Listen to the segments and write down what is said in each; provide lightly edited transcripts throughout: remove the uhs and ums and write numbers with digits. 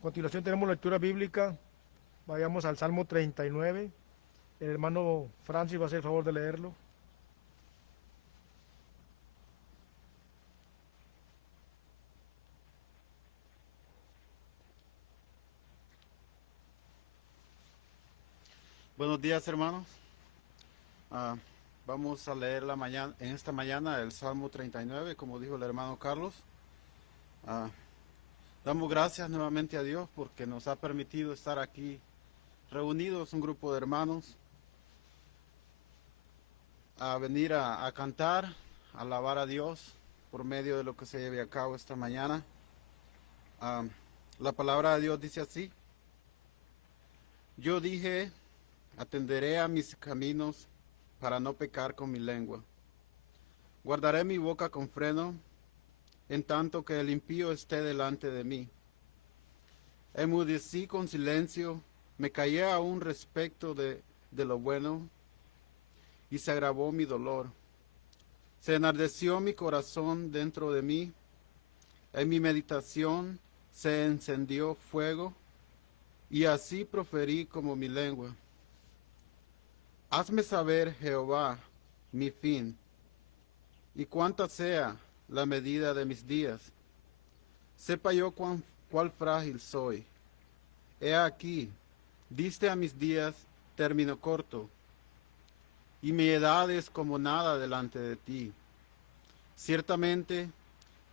A continuación tenemos lectura bíblica. Vayamos al Salmo 39. El hermano Francis va a hacer el favor de leerlo. Buenos días, hermanos. Ah, Vamos a leer en esta mañana el Salmo 39, como dijo el hermano Carlos. Ah, Damos gracias nuevamente a Dios porque nos ha permitido estar aquí reunidos, un grupo de hermanos, a venir a cantar, a alabar a Dios por medio de lo que se lleve a cabo esta mañana. Ah, la palabra de Dios dice así: Yo dije, atenderé a mis caminos para no pecar con mi lengua. Guardaré mi boca con freno, en tanto que el impío esté delante de mí. Enmudecí con silencio, me callé aún respecto de lo bueno, y se agravó mi dolor. Se enardeció mi corazón dentro de mí, en mi meditación se encendió fuego, y así proferí como mi lengua. Hazme saber, Jehová, mi fin, y cuánta sea la medida de mis días. Sepa yo cuál frágil soy. He aquí, diste a mis días término corto, y mi edad es como nada delante de ti. Ciertamente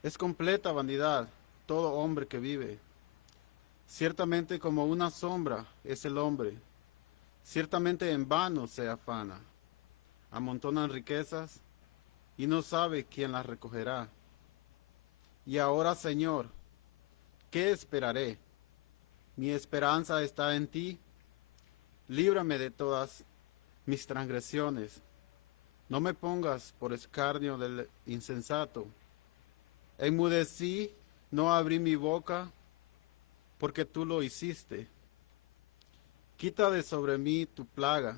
es completa vanidad todo hombre que vive. Ciertamente como una sombra es el hombre. Ciertamente en vano se afana. Amontonan riquezas y no sabe quién las recogerá. Y ahora, Señor, ¿qué esperaré? Mi esperanza está en ti. Líbrame de todas mis transgresiones. No me pongas por escarnio del insensato. Enmudecí, no abrí mi boca, porque tú lo hiciste. Quita de sobre mí tu plaga.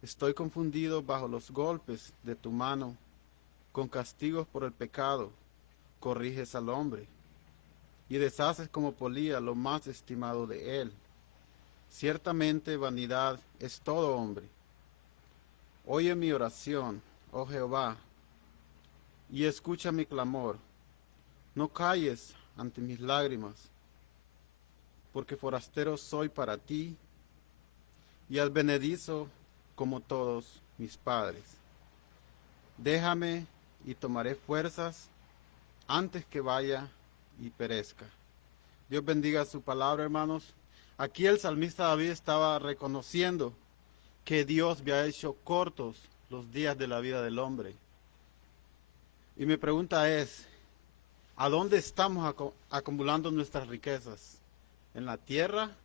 Estoy confundido bajo los golpes de tu mano. Con castigos por el pecado, corriges al hombre, y deshaces como polía lo más estimado de él. Ciertamente vanidad es todo hombre. Oye mi oración, oh Jehová, y escucha mi clamor. No calles ante mis lágrimas, porque forastero soy para ti, y advenedizo como todos mis padres. Déjame y tomaré fuerzas antes que vaya y perezca. Dios bendiga su palabra, hermanos. Aquí el salmista David estaba reconociendo que Dios había hecho cortos los días de la vida del hombre. Y mi pregunta es, ¿a dónde estamos acumulando nuestras riquezas? ¿En la tierra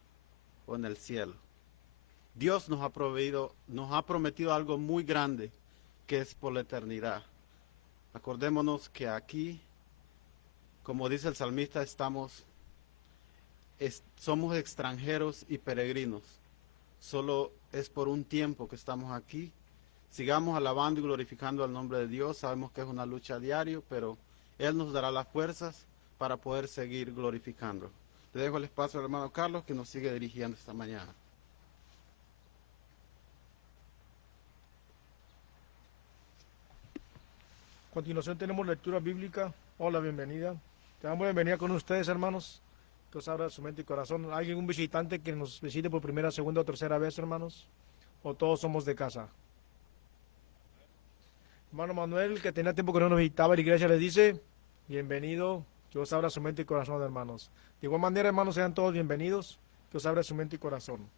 o en el cielo? Dios nos ha prometido algo muy grande, que es por la eternidad. Acordémonos que aquí, como dice el salmista, somos extranjeros y peregrinos. Solo es por un tiempo que estamos aquí. Sigamos alabando y glorificando al nombre de Dios. Sabemos que es una lucha diaria, pero Él nos dará las fuerzas para poder seguir glorificando. Le dejo el espacio al hermano Carlos, que nos sigue dirigiendo esta mañana. A continuación tenemos lectura bíblica. Hola, bienvenida. Te damos la bienvenida con ustedes, hermanos. Que os abra su mente y corazón. ¿Alguien, un visitante que nos visite por primera, segunda o tercera vez, hermanos? ¿O todos somos de casa? Hermano Manuel, que tenía tiempo que no nos visitaba la iglesia, les dice, bienvenido, que os abra su mente y corazón, hermanos. De igual manera, hermanos, sean todos bienvenidos, que os abra su mente y corazón.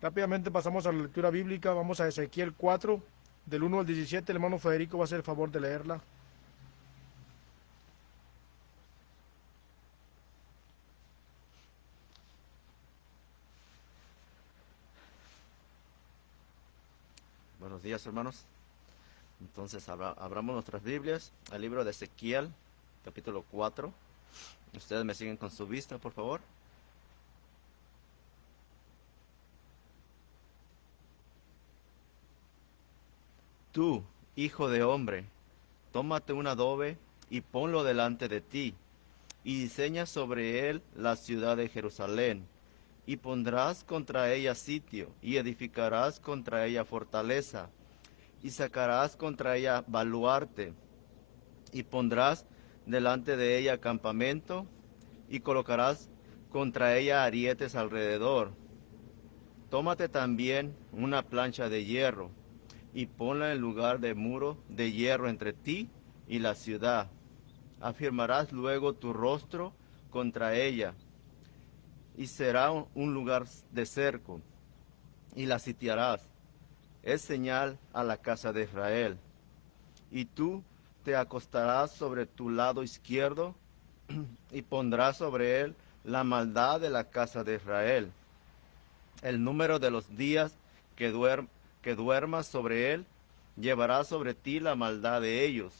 Rápidamente pasamos a la lectura bíblica, vamos a Ezequiel 4, del 1 al 17, el hermano Federico va a hacer el favor de leerla. Buenos días, hermanos. Entonces, abramos nuestras Biblias al libro de Ezequiel, capítulo 4. Ustedes me siguen con su vista, por favor. Tú, hijo de hombre, tómate un adobe y ponlo delante de ti, y diseñas sobre él la ciudad de Jerusalén. Y pondrás contra ella sitio, y edificarás contra ella fortaleza, y sacarás contra ella baluarte, y pondrás delante de ella campamento, y colocarás contra ella arietes alrededor. Tómate también una plancha de hierro, y ponla en lugar de muro de hierro entre ti y la ciudad. Afirmarás luego tu rostro contra ella, y será un lugar de cerco, y la sitiarás. Es señal a la casa de Israel. Y tú te acostarás sobre tu lado izquierdo, y pondrás sobre él la maldad de la casa de Israel. El número de los días que duermas sobre él, llevará sobre ti la maldad de ellos.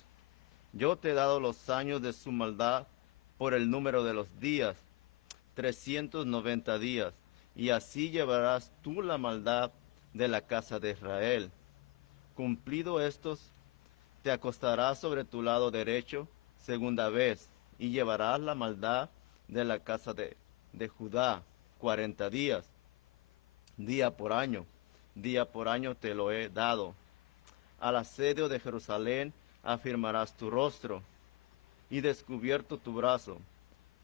Yo te he dado los años de su maldad por el número de los días, 390 días, y así llevarás tú la maldad de la casa de Israel. Cumplido estos, te acostarás sobre tu lado derecho segunda vez, y llevarás la maldad de la casa de Judá 40 días, día por año te lo he dado. Al asedio de Jerusalén afirmarás tu rostro, y descubierto tu brazo,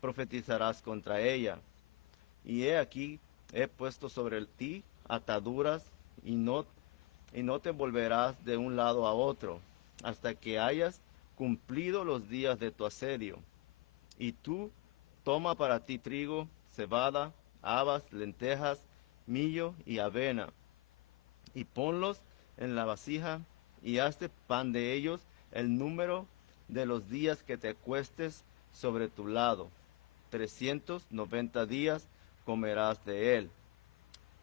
profetizarás contra ella. Y he aquí, he puesto sobre ti ataduras, y no te volverás de un lado a otro, hasta que hayas cumplido los días de tu asedio. Y tú toma para ti trigo, cebada, habas, lentejas, millo y avena, y ponlos en la vasija, y hazte pan de ellos el número de los días que te acuestes sobre tu lado. 390 días comerás de él.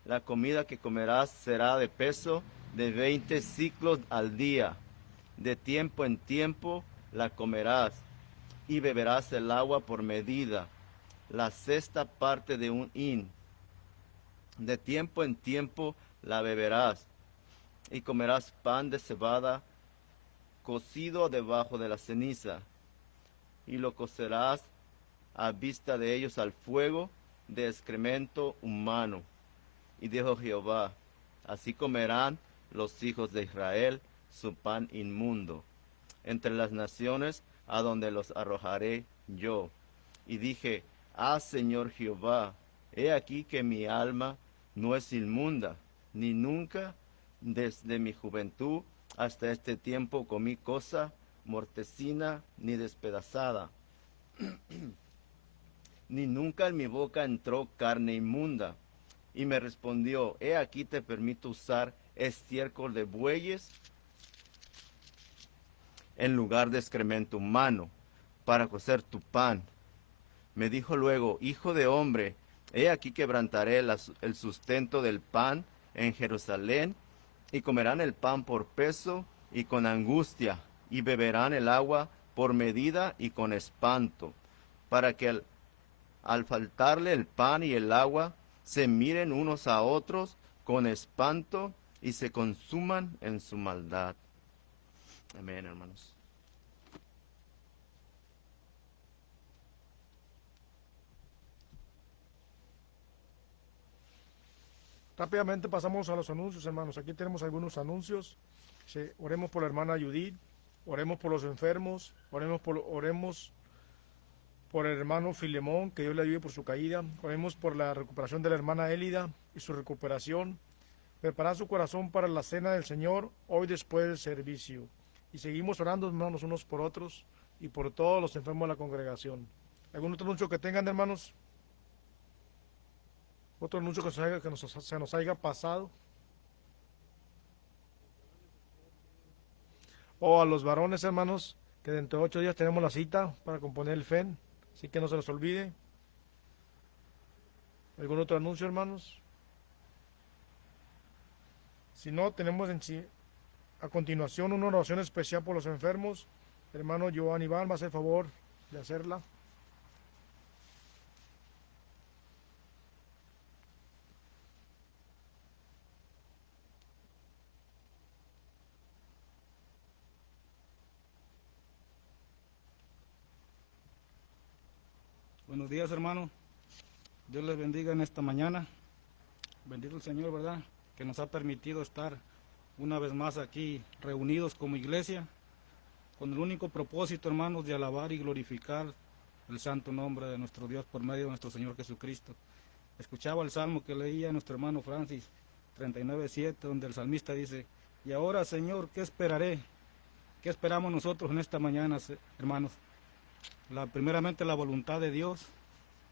La comida que comerás será de peso de 20 siclos al día. De tiempo en tiempo la comerás, y beberás el agua por medida, la sexta parte de un hin. De tiempo en tiempo la beberás, y comerás pan de cebada cocido debajo de la ceniza, y lo cocerás a vista de ellos al fuego de excremento humano. Y dijo Jehová, así comerán los hijos de Israel su pan inmundo entre las naciones a donde los arrojaré yo. Y dije, Señor Jehová, he aquí que mi alma no es inmunda, ni nunca desde mi juventud hasta este tiempo comí cosa mortecina ni despedazada, ni nunca en mi boca entró carne inmunda. Y me respondió, he aquí te permito usar estiércol de bueyes en lugar de excremento humano, para cocer tu pan. Me dijo luego, hijo de hombre, he aquí quebrantaré el sustento del pan en Jerusalén, y comerán el pan por peso y con angustia, y beberán el agua por medida y con espanto, para que al faltarle el pan y el agua, se miren unos a otros con espanto y se consuman en su maldad. Amén, hermanos. Rápidamente pasamos a los anuncios, hermanos. Aquí tenemos algunos anuncios. Sí, oremos por la hermana Judith, oremos por los enfermos, oremos por el hermano Filemón, que Dios le ayude por su caída. Oremos por la recuperación de la hermana Élida y su recuperación. Preparar su corazón para la cena del Señor hoy después del servicio. Y seguimos orando, hermanos, unos por otros y por todos los enfermos de la congregación. ¿Algún otro anuncio que tengan, hermanos? Otro anuncio que se nos haya pasado. O a los varones, hermanos, que dentro de 8 días tenemos la cita para componer el FEN. Así que no se los olvide. ¿Algún otro anuncio, hermanos? Si no, tenemos a continuación una oración especial por los enfermos. El hermano Joan Iván va a hacer el favor de hacerla. Buenos días, hermano. Dios les bendiga en esta mañana. Bendito el Señor, ¿verdad? Que nos ha permitido estar una vez más aquí reunidos como iglesia, con el único propósito, hermanos, de alabar y glorificar el santo nombre de nuestro Dios por medio de nuestro Señor Jesucristo. Escuchaba el salmo que leía nuestro hermano Francis, 39:7, donde el salmista dice: y ahora, Señor, ¿qué esperaré? ¿Qué esperamos nosotros en esta mañana, hermanos? Primeramente la voluntad de Dios,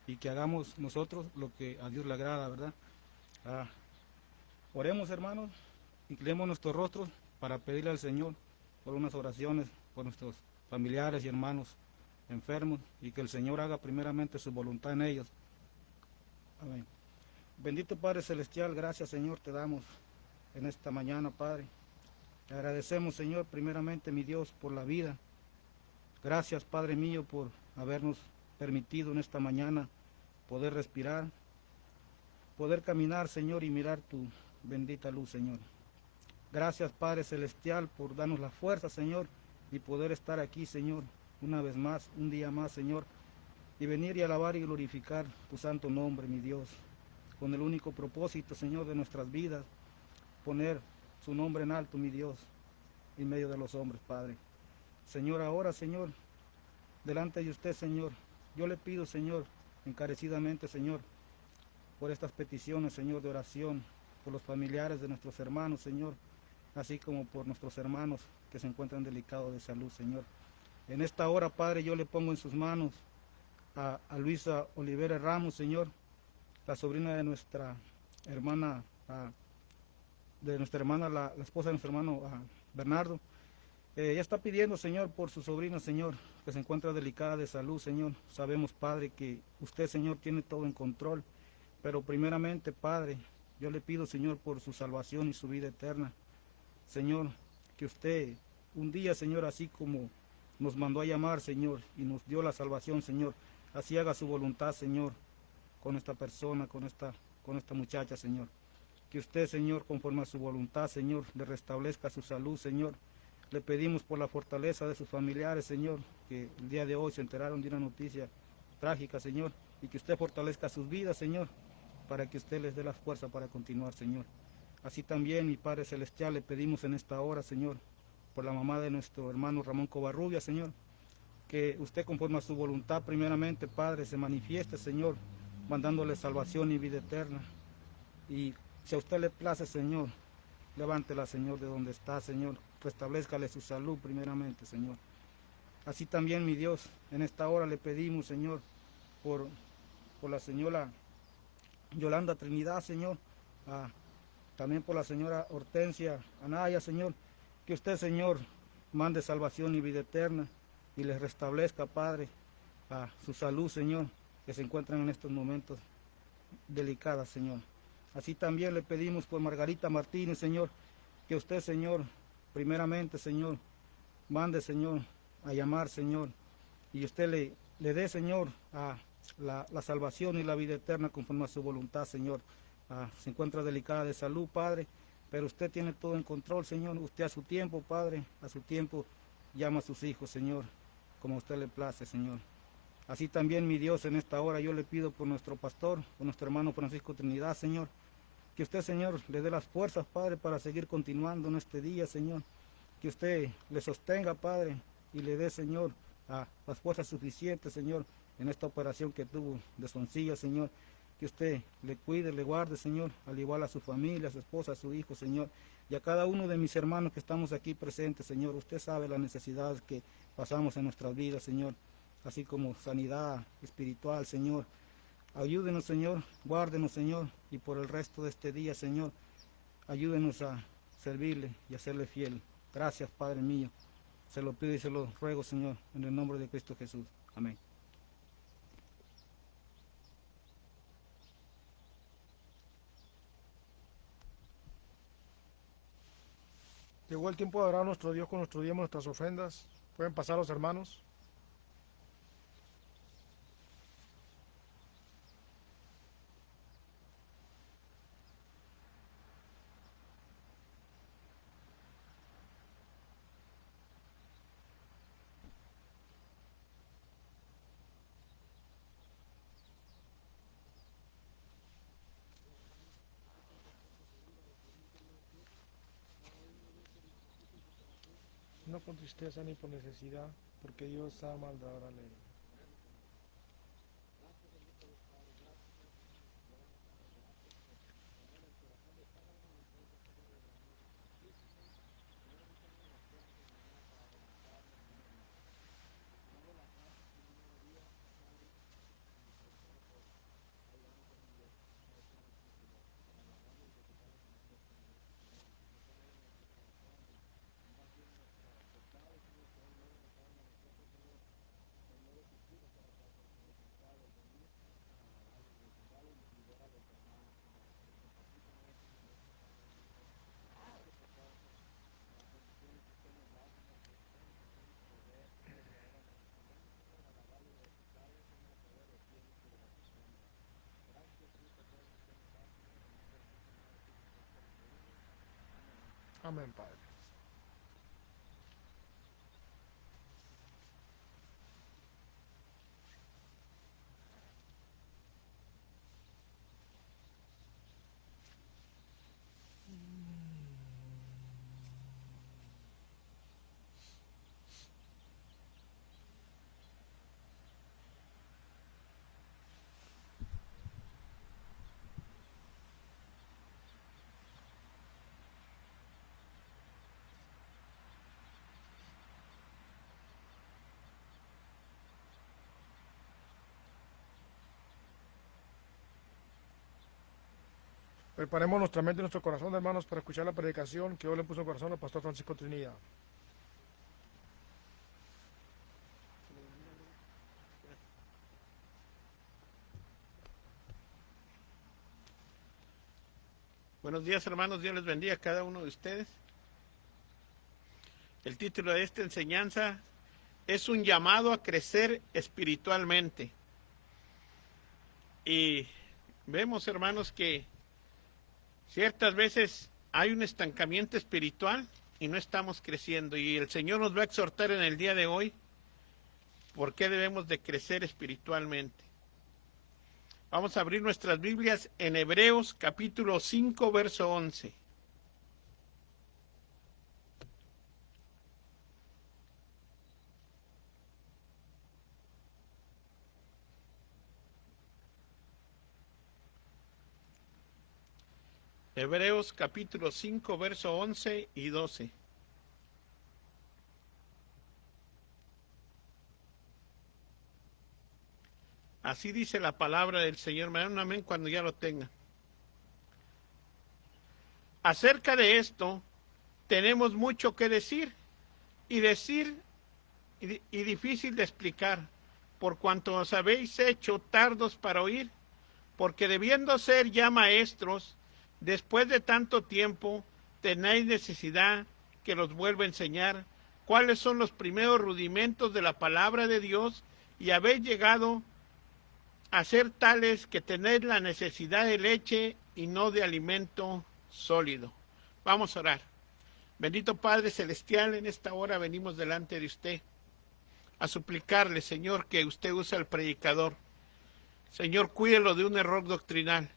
y que hagamos nosotros lo que a Dios le agrada, ¿verdad? Oremos, hermanos, inclinemos nuestros rostros para pedirle al Señor por unas oraciones por nuestros familiares y hermanos enfermos, y que el Señor haga primeramente su voluntad en ellos. Amén. Bendito Padre Celestial, gracias, Señor, te damos en esta mañana, Padre. Te agradecemos, Señor, primeramente, mi Dios, por la vida. Gracias, Padre mío, por habernos permitido en esta mañana poder respirar, poder caminar, Señor, y mirar tu bendita luz, Señor. Gracias, Padre Celestial, por darnos la fuerza, Señor, y poder estar aquí, Señor, una vez más, un día más, Señor, y venir y alabar y glorificar tu santo nombre, mi Dios, con el único propósito, Señor, de nuestras vidas, poner su nombre en alto, mi Dios, en medio de los hombres, Padre. Señor, ahora, Señor, delante de usted, Señor, yo le pido, Señor, encarecidamente, Señor, por estas peticiones, Señor, de oración, por los familiares de nuestros hermanos, Señor, así como por nuestros hermanos que se encuentran delicados de salud, Señor. En esta hora, Padre, yo le pongo en sus manos a Luisa Olivera Ramos, Señor, la sobrina de nuestra hermana, la esposa de nuestro hermano Bernardo. Ella está pidiendo, Señor, por su sobrina, Señor, que se encuentra delicada de salud, Señor. Sabemos, Padre, que usted, Señor, tiene todo en control, pero primeramente, Padre, yo le pido, Señor, por su salvación y su vida eterna. Señor, que usted un día, Señor, así como nos mandó a llamar, Señor, y nos dio la salvación, Señor, así haga su voluntad, Señor, con esta persona, con esta muchacha, Señor. Que usted, Señor, conforme a su voluntad, Señor, le restablezca su salud, Señor. Le pedimos por la fortaleza de sus familiares, Señor, que el día de hoy se enteraron de una noticia trágica, Señor, y que usted fortalezca sus vidas, Señor, para que usted les dé la fuerza para continuar, Señor. Así también, mi Padre Celestial, le pedimos en esta hora, Señor, por la mamá de nuestro hermano Ramón Covarrubia, Señor, que usted conforme a su voluntad, primeramente, Padre, se manifieste, Señor, mandándole salvación y vida eterna. Y si a usted le place, Señor, levántela, Señor, de donde está, Señor. Restablézcale su salud primeramente, Señor. Así también, mi Dios, en esta hora le pedimos, Señor, por la señora Yolanda Trinidad, Señor, también por la señora Hortensia Anaya, Señor, que usted, Señor, mande salvación y vida eterna y les restablezca, Padre, a su salud, Señor, que se encuentran en estos momentos delicadas, Señor. Así también le pedimos por Margarita Martínez, Señor, que usted, Señor, primeramente, Señor, mande, Señor, a llamar, Señor, y usted le dé, Señor, a la salvación y la vida eterna conforme a su voluntad, Señor. Se encuentra delicada de salud, Padre, pero usted tiene todo en control, Señor. Usted a su tiempo, Padre, a su tiempo llama a sus hijos, Señor, como a usted le place, Señor. Así también, mi Dios, en esta hora yo le pido por nuestro pastor, por nuestro hermano Francisco Trinidad, Señor, que usted, Señor, le dé las fuerzas, Padre, para seguir continuando en este día, Señor. Que usted le sostenga, Padre, y le dé, Señor, las fuerzas suficientes, Señor, en esta operación que tuvo de Soncilla, Señor. Que usted le cuide, le guarde, Señor, al igual a su familia, a su esposa, a su hijo, Señor. Y a cada uno de mis hermanos que estamos aquí presentes, Señor. Usted sabe las necesidades que pasamos en nuestras vidas, Señor. Así como sanidad espiritual, Señor. Ayúdenos, Señor, guárdenos, Señor, y por el resto de este día, Señor, ayúdenos a servirle y a serle fiel. Gracias, Padre mío. Se lo pido y se lo ruego, Señor, en el nombre de Cristo Jesús. Amén. Llegó el tiempo de adorar a nuestro Dios con nuestro diezmo, nuestras ofrendas. Pueden pasar los hermanos. no con tristeza ni por necesidad, porque Dios ama al dador alegre. Amén, Padre. Preparemos nuestra mente y nuestro corazón, hermanos, para escuchar la predicación que hoy le puso en el corazón al pastor Francisco Trinidad. Buenos días, hermanos, Dios les bendiga a cada uno de ustedes. El título de esta enseñanza es un llamado a crecer espiritualmente. Y vemos, hermanos, que ciertas veces hay un estancamiento espiritual y no estamos creciendo. Y el Señor nos va a exhortar en el día de hoy por qué debemos de crecer espiritualmente. Vamos a abrir nuestras Biblias en Hebreos capítulo 5, verso 11. Hebreos capítulo 5, verso 11 y 12. Así dice la palabra del Señor. Me dan un amén cuando ya lo tengan. Acerca de esto, tenemos mucho que decir y difícil de explicar, por cuanto os habéis hecho tardos para oír, porque debiendo ser ya maestros, después de tanto tiempo, tenéis necesidad que los vuelva a enseñar cuáles son los primeros rudimentos de la palabra de Dios, y habéis llegado a ser tales que tenéis la necesidad de leche y no de alimento sólido. Vamos a orar. Bendito Padre Celestial, en esta hora venimos delante de usted a suplicarle, Señor, que usted use al predicador. Señor, cuídelo de un error doctrinal.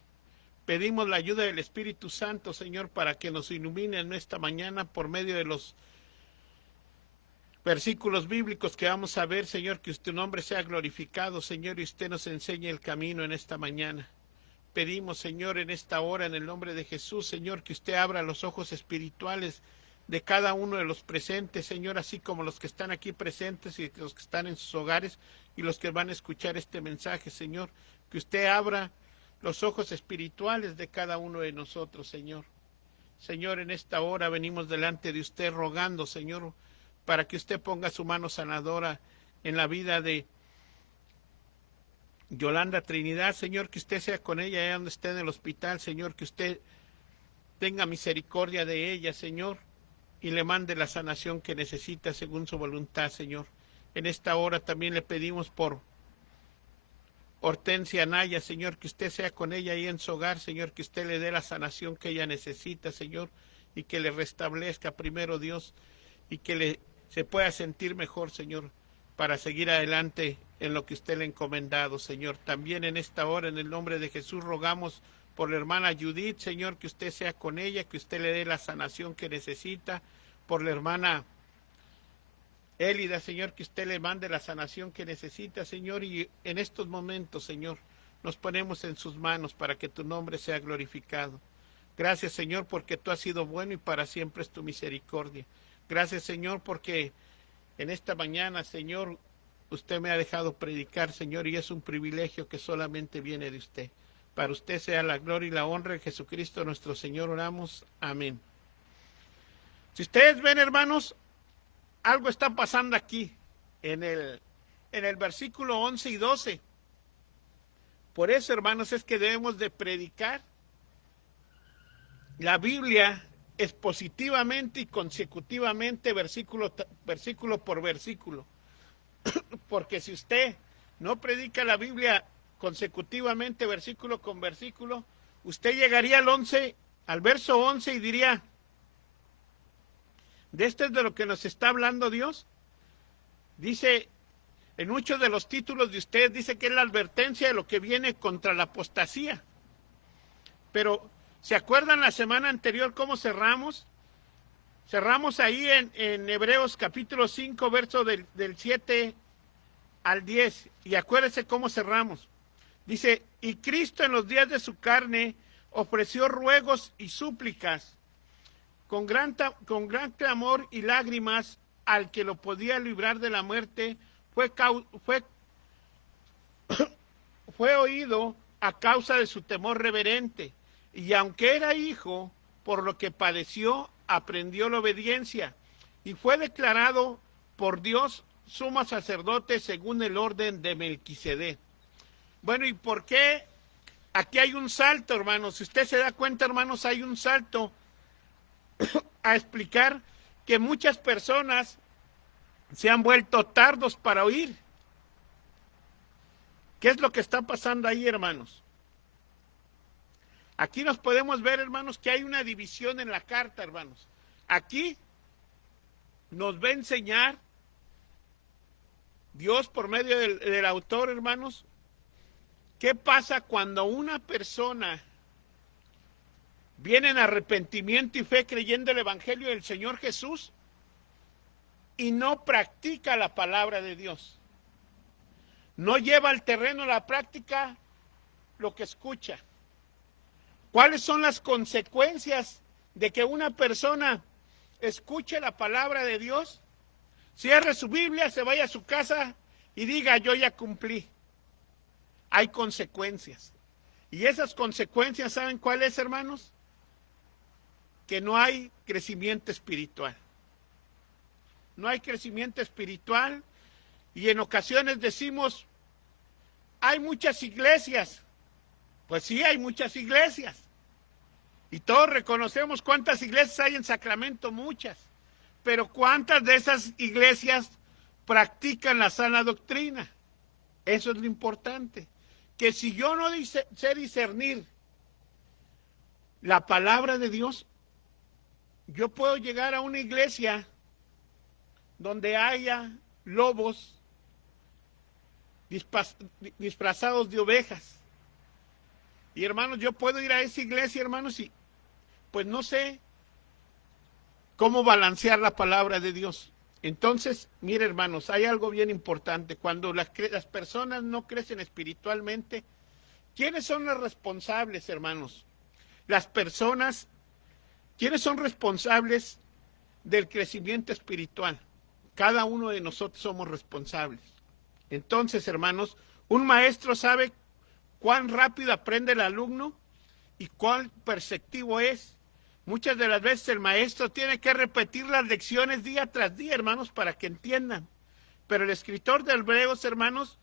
Pedimos la ayuda del Espíritu Santo, Señor, para que nos ilumine en esta mañana por medio de los versículos bíblicos que vamos a ver, Señor, que usted nombre sea glorificado, Señor, y usted nos enseñe el camino en esta mañana. Pedimos, Señor, en esta hora, en el nombre de Jesús, Señor, que usted abra los ojos espirituales de cada uno de los presentes, Señor, así como los que están aquí presentes y los que están en sus hogares y los que van a escuchar este mensaje, Señor, que usted abra los ojos espirituales de cada uno de nosotros, Señor. Señor, en esta hora venimos delante de usted rogando, Señor, para que usted ponga su mano sanadora en la vida de Yolanda Trinidad, Señor, que usted sea con ella allá donde esté en el hospital, Señor, que usted tenga misericordia de ella, Señor, y le mande la sanación que necesita según su voluntad, Señor. En esta hora también le pedimos por Hortensia Anaya, Señor, que usted sea con ella ahí en su hogar, Señor, que usted le dé la sanación que ella necesita, Señor, y que le restablezca primero, Dios, y que se pueda sentir mejor, Señor, para seguir adelante en lo que usted le ha encomendado, Señor. También en esta hora, en el nombre de Jesús, rogamos por la hermana Judith, Señor, que usted sea con ella, que usted le dé la sanación que necesita, por la hermana Élida, Señor, que usted le mande la sanación que necesita, Señor, y en estos momentos, Señor, nos ponemos en sus manos para que tu nombre sea glorificado. Gracias, Señor, porque tú has sido bueno y para siempre es tu misericordia. Gracias, Señor, porque en esta mañana, Señor, usted me ha dejado predicar, Señor, y es un privilegio que solamente viene de usted. Para usted sea la gloria y la honra en Jesucristo nuestro Señor, oramos. Amén. Si ustedes ven, hermanos, algo está pasando aquí en el versículo 11 y 12. Por eso, hermanos, es que debemos de predicar la Biblia expositivamente y consecutivamente, versículo por versículo. Porque si usted no predica la Biblia consecutivamente, versículo con versículo, usted llegaría al verso 11 y diría, ¿de esto es de lo que nos está hablando Dios? Dice, en muchos de los títulos de usted, dice que es la advertencia de lo que viene contra la apostasía. Pero, ¿se acuerdan la semana anterior cómo cerramos? Cerramos ahí en Hebreos capítulo 5, verso del 7 al 10. Y acuérdense cómo cerramos. Dice, y Cristo en los días de su carne ofreció ruegos y súplicas con gran clamor y lágrimas al que lo podía librar de la muerte, fue oído a causa de su temor reverente, y aunque era hijo, por lo que padeció, aprendió la obediencia, y fue declarado por Dios sumo sacerdote según el orden de Melquisedec. Bueno, ¿y por qué? Aquí hay un salto, hermanos. Si usted se da cuenta, hermanos, hay un salto a explicar que muchas personas se han vuelto tardos para oír. ¿Qué es lo que está pasando ahí, hermanos? Aquí nos podemos ver, hermanos, que hay una división en la carta, hermanos. Aquí nos va a enseñar Dios por medio del autor, hermanos, qué pasa cuando una persona viene en arrepentimiento y fe creyendo el Evangelio del Señor Jesús y no practica la palabra de Dios. No lleva al terreno la práctica lo que escucha. ¿Cuáles son las consecuencias de que una persona escuche la palabra de Dios? Cierre su Biblia, se vaya a su casa y diga, yo ya cumplí. Hay consecuencias. Y esas consecuencias, ¿saben cuáles, hermanos? Que no hay crecimiento espiritual. No hay crecimiento espiritual y en ocasiones decimos, hay muchas iglesias. Pues sí, hay muchas iglesias. Y todos reconocemos cuántas iglesias hay en Sacramento, muchas. Pero ¿cuántas de esas iglesias practican la sana doctrina? Eso es lo importante. Que si yo no sé discernir la palabra de Dios, yo puedo llegar a una iglesia donde haya lobos disfrazados de ovejas. Y hermanos, yo puedo ir a esa iglesia, hermanos, y pues no sé cómo balancear la palabra de Dios. Entonces, mire, hermanos, hay algo bien importante. Cuando las personas no crecen espiritualmente, ¿quiénes son los responsables, hermanos? Las personas, ¿quiénes son responsables del crecimiento espiritual? Cada uno de nosotros somos responsables. Entonces, hermanos, un maestro sabe cuán rápido aprende el alumno y cuán perceptivo es. Muchas de las veces el maestro tiene que repetir las lecciones día tras día, hermanos, para que entiendan. Pero el escritor de Hebreos, hermanos,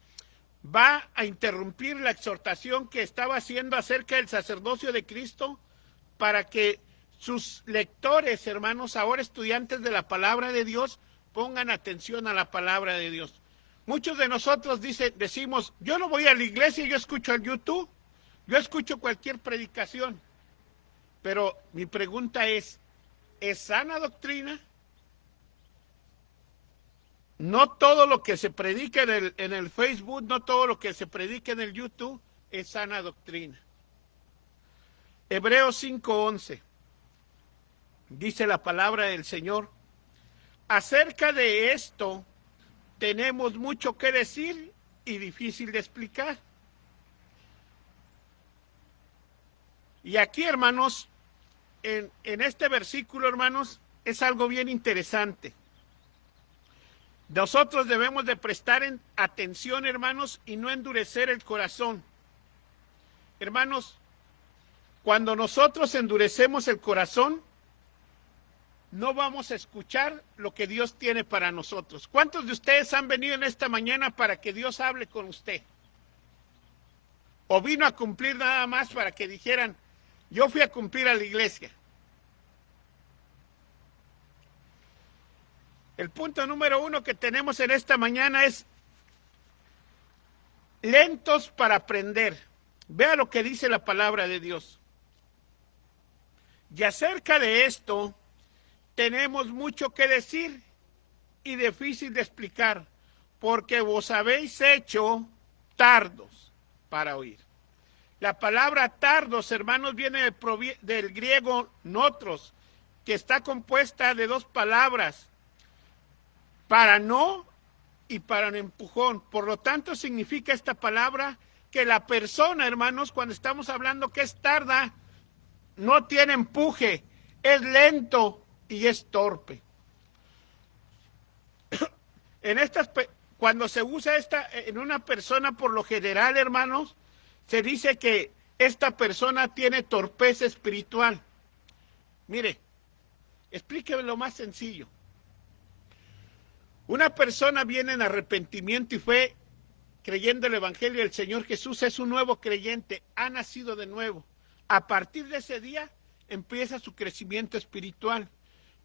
va a interrumpir la exhortación que estaba haciendo acerca del sacerdocio de Cristo para que sus lectores, hermanos, ahora estudiantes de la palabra de Dios, pongan atención a la palabra de Dios. Muchos de nosotros decimos, yo no voy a la iglesia, yo escucho el YouTube, yo escucho cualquier predicación. Pero mi pregunta es sana doctrina? No todo lo que se predica en el Facebook, no todo lo que se predica en el YouTube es sana doctrina. Hebreos 5:11 dice la palabra del Señor, acerca de esto tenemos mucho que decir y difícil de explicar. Y aquí, hermanos, en este versículo, hermanos, es algo bien interesante. Nosotros debemos de prestar atención, hermanos, y no endurecer el corazón. Hermanos, cuando nosotros endurecemos el corazón, no vamos a escuchar lo que Dios tiene para nosotros. ¿Cuántos de ustedes han venido en esta mañana para que Dios hable con usted? ¿O vino a cumplir nada más para que dijeran, yo fui a cumplir a la iglesia? El punto número 1 que tenemos en esta mañana es lentos para aprender. Vea lo que dice la palabra de Dios. Y acerca de esto tenemos mucho que decir y difícil de explicar, porque vos habéis hecho tardos para oír. La palabra tardos, hermanos, viene del griego notros, que está compuesta de dos palabras, para no y para un empujón. Por lo tanto, significa esta palabra que la persona, hermanos, cuando estamos hablando que es tarda, no tiene empuje, es lento y es torpe. Cuando se usa en una persona, por lo general, hermanos, se dice que esta persona tiene torpeza espiritual. Mire, explíqueme lo más sencillo. Una persona viene en arrepentimiento y fe, creyendo el Evangelio del Señor Jesús, es un nuevo creyente, ha nacido de nuevo. A partir de ese día empieza su crecimiento espiritual.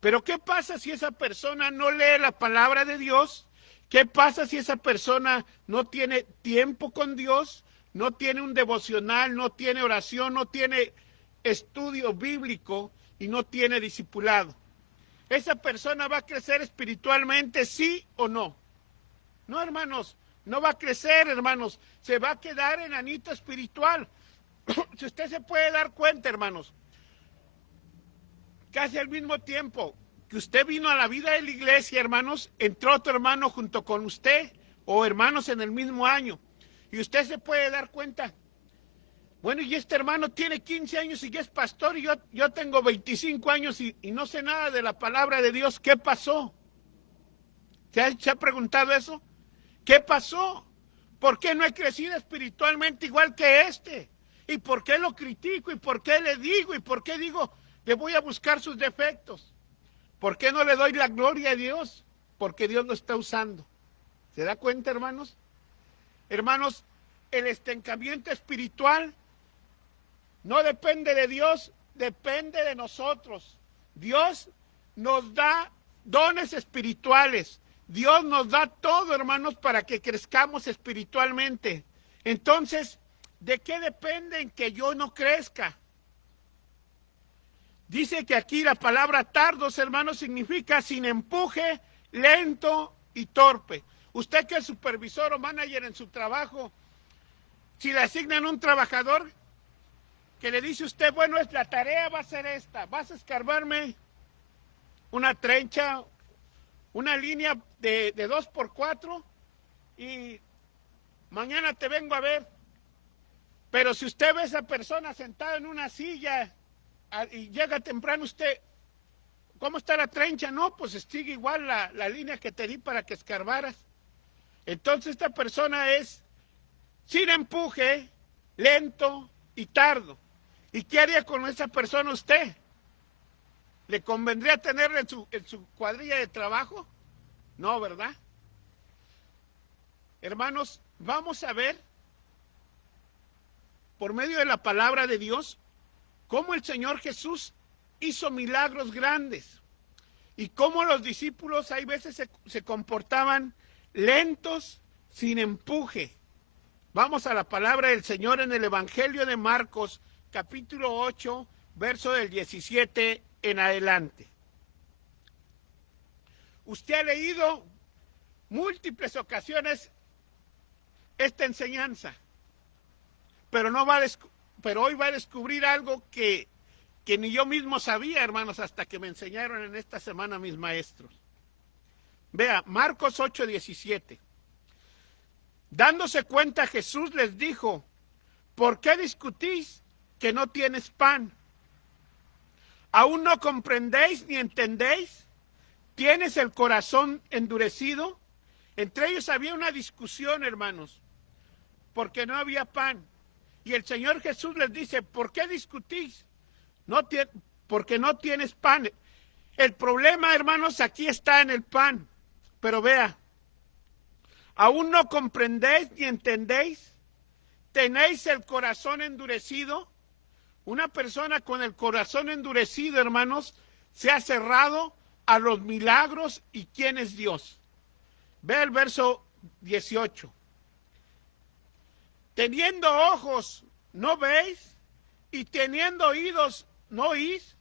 Pero ¿qué pasa si esa persona no lee la palabra de Dios? ¿Qué pasa si esa persona no tiene tiempo con Dios? No tiene un devocional, no tiene oración, no tiene estudio bíblico y no tiene discipulado. ¿Esa persona va a crecer espiritualmente, sí o no? No, hermanos, no va a crecer, hermanos. Se va a quedar enanito espiritual. Si usted se puede dar cuenta, hermanos, casi al mismo tiempo que usted vino a la vida de la iglesia, hermanos, entró otro hermano junto con usted, o hermanos en el mismo año. Y usted se puede dar cuenta, bueno, y este hermano tiene 15 años y ya es pastor, y yo tengo 25 años y no sé nada de la palabra de Dios. ¿Qué pasó? ¿Se ha preguntado eso? ¿Qué pasó? ¿Por qué no he crecido espiritualmente igual que este? ¿Y por qué lo critico? ¿Y por qué le digo? ¿Y por qué digo que voy a buscar sus defectos? ¿Por qué no le doy la gloria a Dios? Porque Dios lo está usando. ¿Se da cuenta, hermanos? Hermanos, el estancamiento espiritual no depende de Dios, depende de nosotros. Dios nos da dones espirituales. Dios nos da todo, hermanos, para que crezcamos espiritualmente. Entonces, ¿de qué depende en que yo no crezca? Dice que aquí la palabra tardos, hermanos, significa sin empuje, lento y torpe. Usted que es supervisor o manager en su trabajo, si le asignan un trabajador que le dice usted, bueno, la tarea va a ser esta, vas a escarbarme una trencha, una línea de 2x4 y mañana te vengo a ver. Pero si usted ve a esa persona sentada en una silla y llega temprano usted, ¿cómo está la trencha? No, pues sigue igual la línea que te di para que escarbaras. Entonces esta persona es sin empuje, lento y tardo. ¿Y qué haría con esa persona usted? ¿Le convendría tenerla en su cuadrilla de trabajo? No, ¿verdad? Hermanos, vamos a ver, por medio de la palabra de Dios, cómo el Señor Jesús hizo milagros grandes y cómo los discípulos hay veces se comportaban lentos, sin empuje. Vamos a la palabra del Señor en el Evangelio de Marcos, capítulo 8, verso del 17 en adelante. Usted ha leído múltiples ocasiones esta enseñanza, pero hoy va a descubrir algo que ni yo mismo sabía, hermanos, hasta que me enseñaron en esta semana mis maestros. Vea, Marcos 8:17. Dándose cuenta, Jesús les dijo, ¿por qué discutís que no tienes pan? ¿Aún no comprendéis ni entendéis? ¿Tienes el corazón endurecido? Entre ellos había una discusión, hermanos, porque no había pan. Y el Señor Jesús les dice, ¿por qué discutís? Porque no tienes pan. El problema, hermanos, aquí está en el pan. Pero vea, ¿aún no comprendéis ni entendéis? ¿Tenéis el corazón endurecido? Una persona con el corazón endurecido, hermanos, se ha cerrado a los milagros y quién es Dios. Ve el verso 18. Teniendo ojos, ¿no veis? Y teniendo oídos, ¿no oís?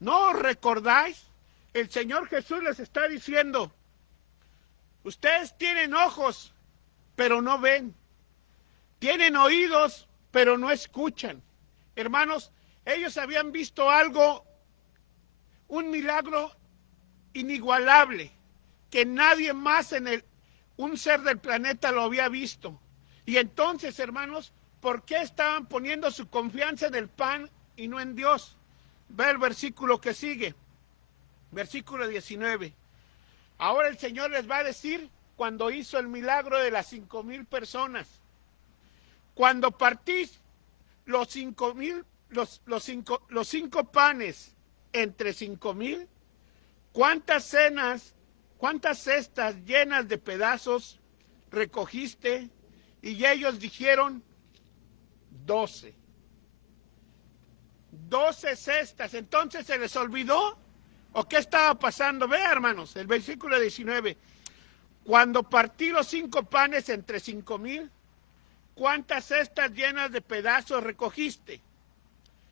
¿No os recordáis? El Señor Jesús les está diciendo, ustedes tienen ojos, pero no ven. Tienen oídos, pero no escuchan. Hermanos, ellos habían visto algo, un milagro inigualable, que nadie más un ser del planeta lo había visto. Y entonces, hermanos, ¿por qué estaban poniendo su confianza en el pan y no en Dios? Ve el versículo que sigue, versículo 19. Ahora el Señor les va a decir cuando hizo el milagro de las 5,000 personas. Cuando partís los 5 panes entre 5,000, ¿cuántas cestas llenas de pedazos recogiste? Y ellos dijeron 12. 12 cestas. Entonces se les olvidó. ¿O qué estaba pasando? Vea, hermanos, el versículo 19. Cuando partí los 5 panes entre 5,000, ¿cuántas cestas llenas de pedazos recogiste?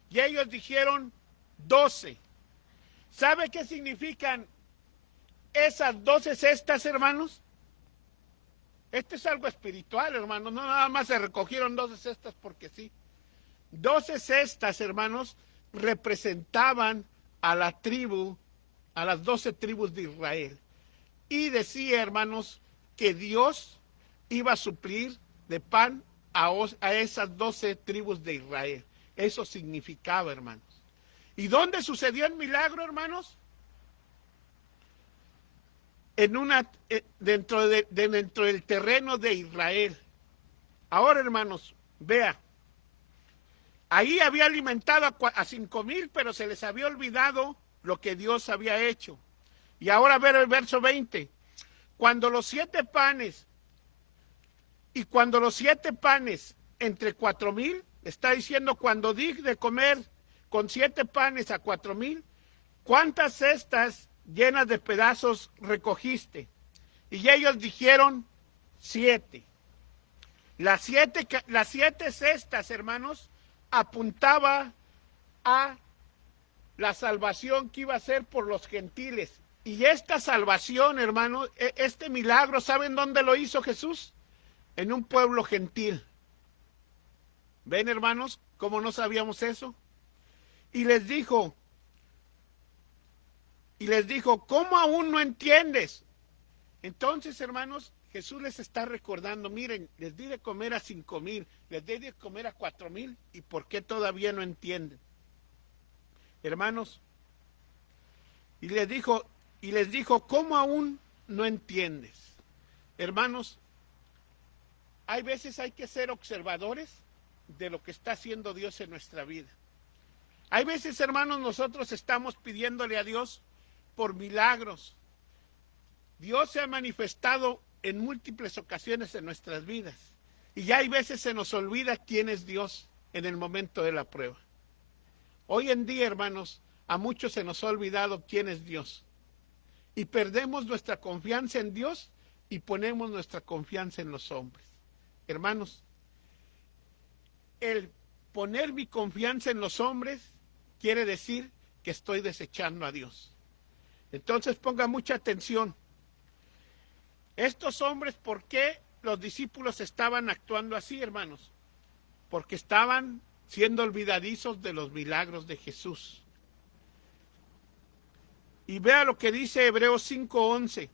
Y ellos dijeron 12. ¿Sabe qué significan esas 12 cestas, hermanos? Esto es algo espiritual, hermanos. No nada más se recogieron 12 cestas porque sí. 12 cestas, hermanos, representaban a las 12 tribus de Israel. Y decía, hermanos, que Dios iba a suplir de pan a esas 12 tribus de Israel. Eso significaba, hermanos. ¿Y dónde sucedió el milagro, hermanos? Dentro del terreno de Israel. Ahora, hermanos, vea. Ahí había alimentado a 5,000, pero se les había olvidado lo que Dios había hecho. Y ahora ver el verso 20. Cuando los 7 panes entre 4,000, está diciendo cuando di de comer con 7 panes a 4,000, ¿cuántas cestas llenas de pedazos recogiste? Y ellos dijeron 7. Las 7 cestas, hermanos, apuntaba a la salvación que iba a ser por los gentiles. Y esta salvación, hermanos, este milagro, ¿saben dónde lo hizo Jesús? En un pueblo gentil. ¿Ven, hermanos, cómo no sabíamos eso? Y les dijo, ¿cómo aún no entiendes? Entonces, hermanos, Jesús les está recordando, miren, les di de comer a 5,000, les di de comer a 4,000, ¿y por qué todavía no entienden? Hermanos, y les dijo, ¿cómo aún no entiendes? Hermanos, hay veces hay que ser observadores de lo que está haciendo Dios en nuestra vida. Hay veces, hermanos, nosotros estamos pidiéndole a Dios por milagros. Dios se ha manifestado en múltiples ocasiones en nuestras vidas. Y ya hay veces se nos olvida quién es Dios en el momento de la prueba. Hoy en día, hermanos, a muchos se nos ha olvidado quién es Dios. Y perdemos nuestra confianza en Dios y ponemos nuestra confianza en los hombres. Hermanos, el poner mi confianza en los hombres quiere decir que estoy desechando a Dios. Entonces ponga mucha atención. Estos hombres, ¿por qué los discípulos estaban actuando así, hermanos? Porque estaban siendo olvidadizos de los milagros de Jesús. Y vea lo que dice Hebreos 5:11.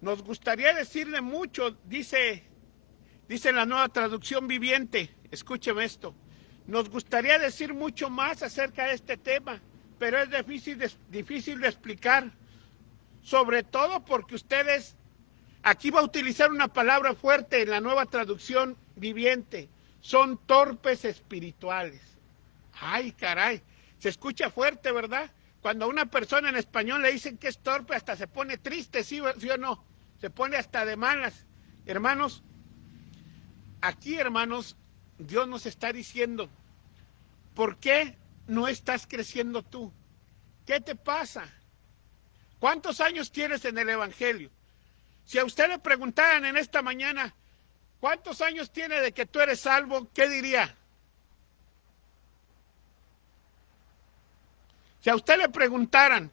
Nos gustaría decirle mucho, dice la Nueva Traducción Viviente, escúcheme esto, nos gustaría decir mucho más acerca de este tema, pero es difícil de explicar, sobre todo porque ustedes, aquí va a utilizar una palabra fuerte en la Nueva Traducción Viviente, son torpes espirituales. Ay, caray, se escucha fuerte, ¿verdad? Cuando a una persona en español le dicen que es torpe, hasta se pone triste, ¿sí o no? Se pone hasta de malas. Hermanos, aquí, hermanos, Dios nos está diciendo, ¿por qué no estás creciendo tú? ¿Qué te pasa? ¿Cuántos años tienes en el Evangelio? Si a usted le preguntaran en esta mañana, ¿cuántos años tiene de que tú eres salvo? ¿Qué diría? Si a usted le preguntaran,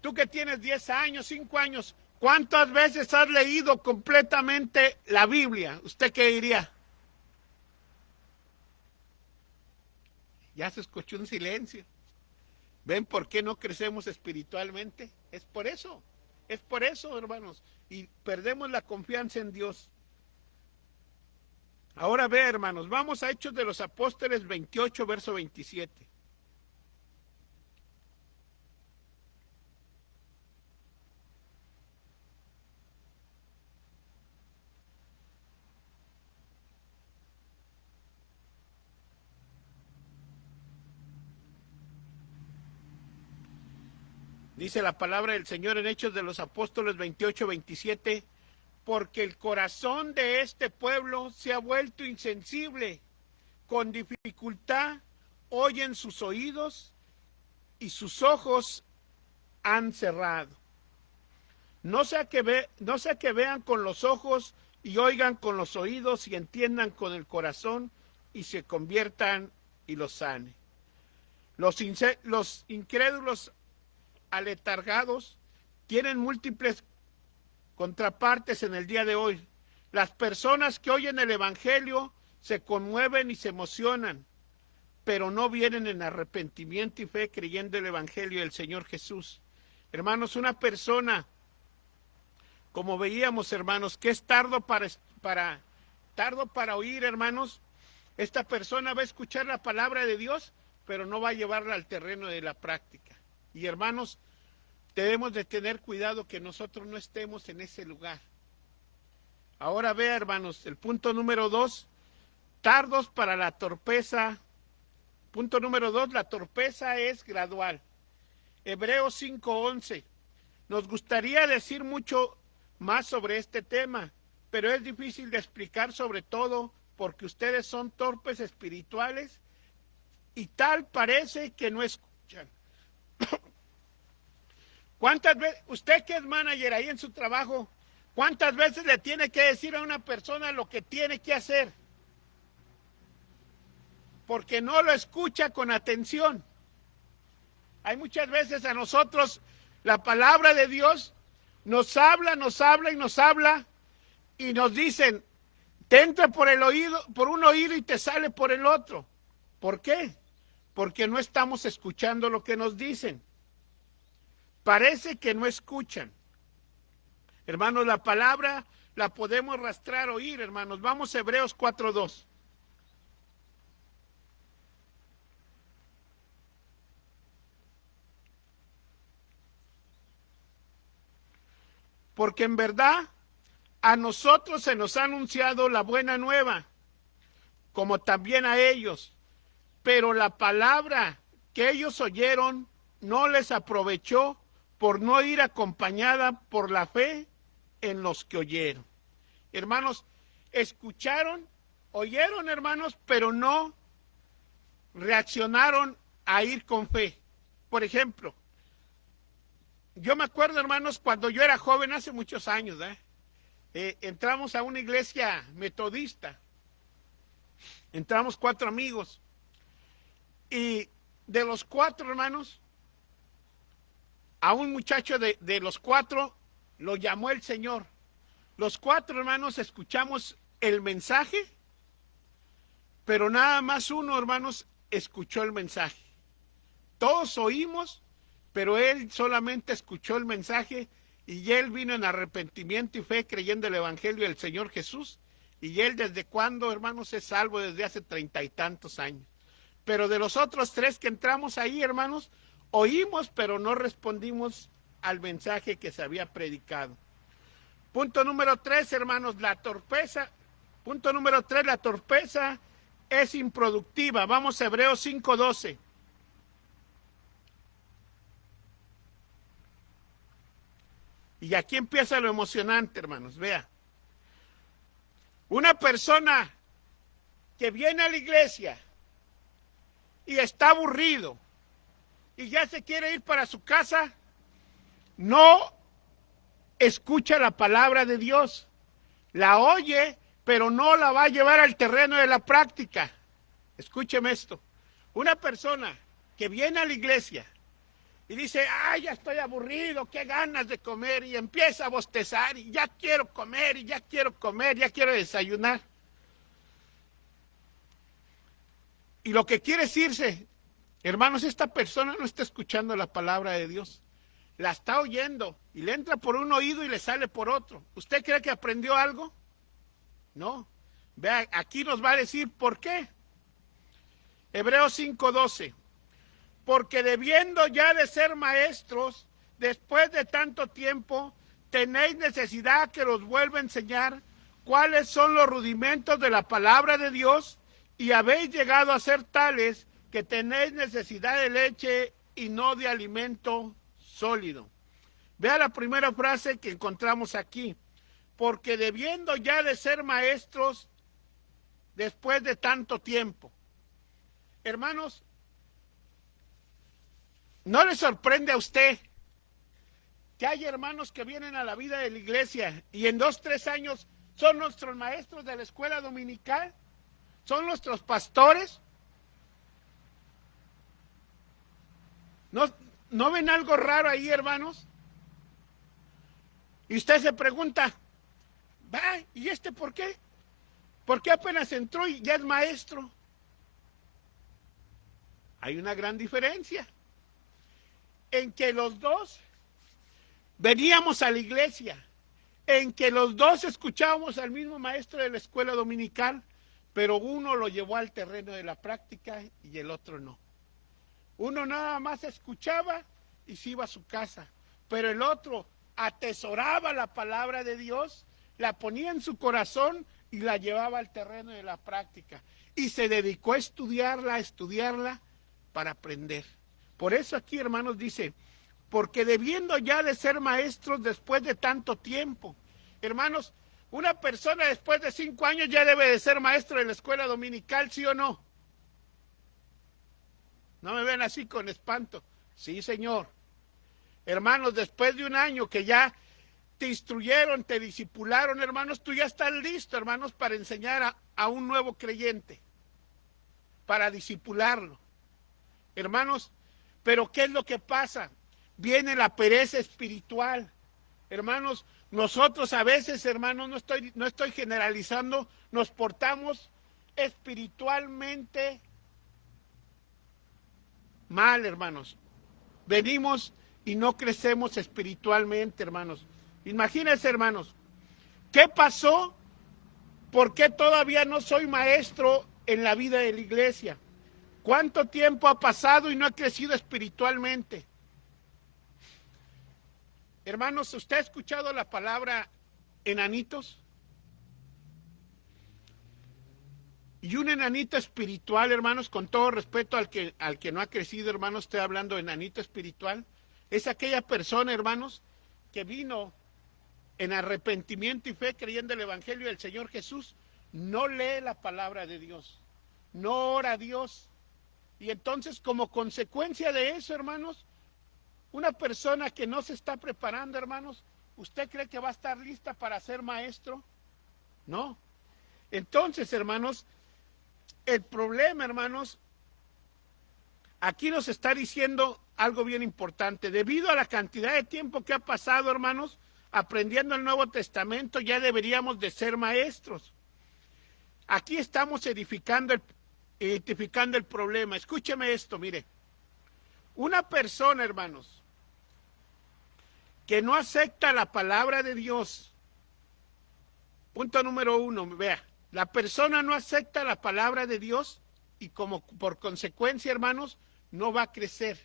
tú que tienes 10 años, 5 años, ¿cuántas veces has leído completamente la Biblia? ¿Usted qué diría? Ya se escuchó un silencio. ¿Ven por qué no crecemos espiritualmente? Es por eso, hermanos. Y perdemos la confianza en Dios. Ahora ve, hermanos, vamos a Hechos de los Apóstoles 28, verso 27. Dice la palabra del Señor en Hechos de los Apóstoles 28, 27, porque el corazón de este pueblo se ha vuelto insensible, con dificultad oyen sus oídos y sus ojos han cerrado. No sea que vean con los ojos y oigan con los oídos y entiendan con el corazón y se conviertan y los sane. Los incrédulos aletargados tienen múltiples contrapartes en el día de hoy. Las personas que oyen el Evangelio se conmueven y se emocionan, pero no vienen en arrepentimiento y fe creyendo el Evangelio del Señor Jesús. Hermanos, una persona, como veíamos, hermanos, que es tardo para oír, hermanos, esta persona va a escuchar la palabra de Dios, pero no va a llevarla al terreno de la práctica. Y hermanos, debemos de tener cuidado que nosotros no estemos en ese lugar. Ahora vea, hermanos, el punto número 2, tardos para la torpeza. Punto número 2, la torpeza es gradual. Hebreos 5:11. Nos gustaría decir mucho más sobre este tema, pero es difícil de explicar, sobre todo porque ustedes son torpes espirituales y tal parece que no escuchan. ¿Cuántas veces, usted que es manager ahí en su trabajo, cuántas veces le tiene que decir a una persona lo que tiene que hacer? Porque no lo escucha con atención. Hay muchas veces a nosotros la palabra de Dios nos habla y nos dicen, te entra por el oído, por un oído y te sale por el otro. ¿Por qué? Porque no estamos escuchando lo que nos dicen. Parece que no escuchan. Hermanos, la palabra la podemos rastrear, oír, hermanos. Vamos a Hebreos 4:2. Porque en verdad a nosotros se nos ha anunciado la buena nueva, como también a ellos. Pero la palabra que ellos oyeron no les aprovechó por no ir acompañada por la fe en los que oyeron. Hermanos, escucharon, oyeron, hermanos, pero no reaccionaron a ir con fe. Por ejemplo, yo me acuerdo, hermanos, cuando yo era joven, hace muchos años, entramos a una iglesia metodista. Entramos 4 amigos. Y de los 4, hermanos, a un muchacho de los 4 lo llamó el Señor. Los 4, hermanos, escuchamos el mensaje, pero nada más uno, hermanos, escuchó el mensaje. todos oímos, pero él solamente escuchó el mensaje y él vino en arrepentimiento y fe creyendo el evangelio del Señor Jesús. Y él desde cuándo, hermanos, es salvo, desde hace 30 y tantos años. Pero de los otros 3 que entramos ahí, hermanos, oímos, pero no respondimos al mensaje que se había predicado. Punto número 3, hermanos, la torpeza. Punto número 3, la torpeza es improductiva. Vamos a Hebreos 5:12. Y aquí empieza lo emocionante, hermanos, vea. Una persona que viene a la iglesia y está aburrido y ya se quiere ir para su casa, no escucha la palabra de Dios, la oye, pero no la va a llevar al terreno de la práctica. Escúcheme esto, una persona que viene a la iglesia y dice, ay, ya estoy aburrido, qué ganas de comer, y empieza a bostezar, y ya quiero comer, y ya quiero comer, ya quiero desayunar. Y lo que quiere es irse. Hermanos, esta persona no está escuchando la palabra de Dios. La está oyendo, y le entra por un oído y le sale por otro. ¿Usted cree que aprendió algo? No. Vea, aquí nos va a decir por qué. Hebreos 5:12. Porque debiendo ya de ser maestros, después de tanto tiempo, tenéis necesidad que los vuelva a enseñar cuáles son los rudimentos de la palabra de Dios, y habéis llegado a ser tales que tenéis necesidad de leche y no de alimento sólido. Vea la primera frase que encontramos aquí. Porque debiendo ya de ser maestros, después de tanto tiempo. Hermanos, ¿no le sorprende a usted que hay hermanos que vienen a la vida de la iglesia y en 2, 3 años son nuestros maestros de la escuela dominical? ¿Son nuestros pastores? ¿No ven algo raro ahí, hermanos? Y usted se pregunta, va, ¿y este por qué? ¿Por qué apenas entró y ya es maestro? Hay una gran diferencia en que los dos veníamos a la iglesia, en que los dos escuchábamos al mismo maestro de la escuela dominical, pero uno lo llevó al terreno de la práctica y el otro no. Uno nada más escuchaba y se iba a su casa, pero el otro atesoraba la palabra de Dios, la ponía en su corazón y la llevaba al terreno de la práctica. Y se dedicó a estudiarla para aprender. Por eso aquí, hermanos, dice, porque debiendo ya de ser maestros después de tanto tiempo. Hermanos, una persona después de 5 años ya debe de ser maestro de la escuela dominical, ¿sí o no? No me ven así con espanto. Sí, señor. Hermanos, después de 1 año que ya te instruyeron, te discipularon, hermanos, tú ya estás listo, hermanos, para enseñar a un nuevo creyente, para discipularlo. Hermanos, pero ¿qué es lo que pasa? Viene la pereza espiritual. Hermanos, nosotros a veces, hermanos, no estoy generalizando, nos portamos espiritualmente mal, hermanos. Venimos y no crecemos espiritualmente, hermanos. Imagínense, hermanos, ¿qué pasó? ¿Por qué todavía no soy maestro en la vida de la iglesia? ¿Cuánto tiempo ha pasado y no he crecido espiritualmente? Hermanos, ¿usted ha escuchado la palabra enanitos? Y un enanito espiritual, hermanos, con todo respeto al que no ha crecido, hermanos, estoy hablando de enanito espiritual, es aquella persona, hermanos, que vino en arrepentimiento y fe creyendo el evangelio del Señor Jesús, no lee la palabra de Dios, no ora a Dios. Y entonces, como consecuencia de eso, hermanos, una persona que no se está preparando, hermanos, ¿usted cree que va a estar lista para ser maestro? No. Entonces, hermanos, el problema, hermanos, aquí nos está diciendo algo bien importante. Debido a la cantidad de tiempo que ha pasado, hermanos, aprendiendo el Nuevo Testamento, ya deberíamos de ser maestros. Aquí estamos identificando el problema. Escúcheme esto, mire. Una persona, hermanos, que no acepta la palabra de Dios, punto número 1, vea, la persona no acepta la palabra de Dios y como por consecuencia, hermanos, no va a crecer.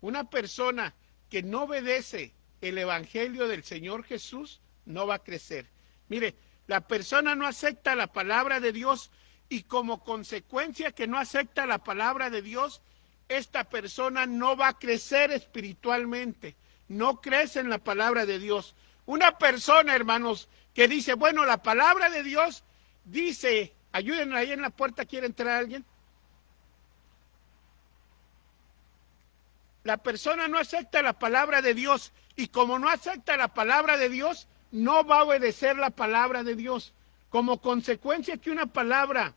Una persona que no obedece el evangelio del Señor Jesús no va a crecer. Mire, la persona no acepta la palabra de Dios y como consecuencia que no acepta la palabra de Dios, esta persona no va a crecer espiritualmente, no crece en la palabra de Dios. Una persona, hermanos, que dice, bueno, la palabra de Dios dice, ayúdenme ahí en la puerta, ¿quiere entrar alguien? La persona no acepta la palabra de Dios y como no acepta la palabra de Dios, no va a obedecer la palabra de Dios. Como consecuencia que una palabra,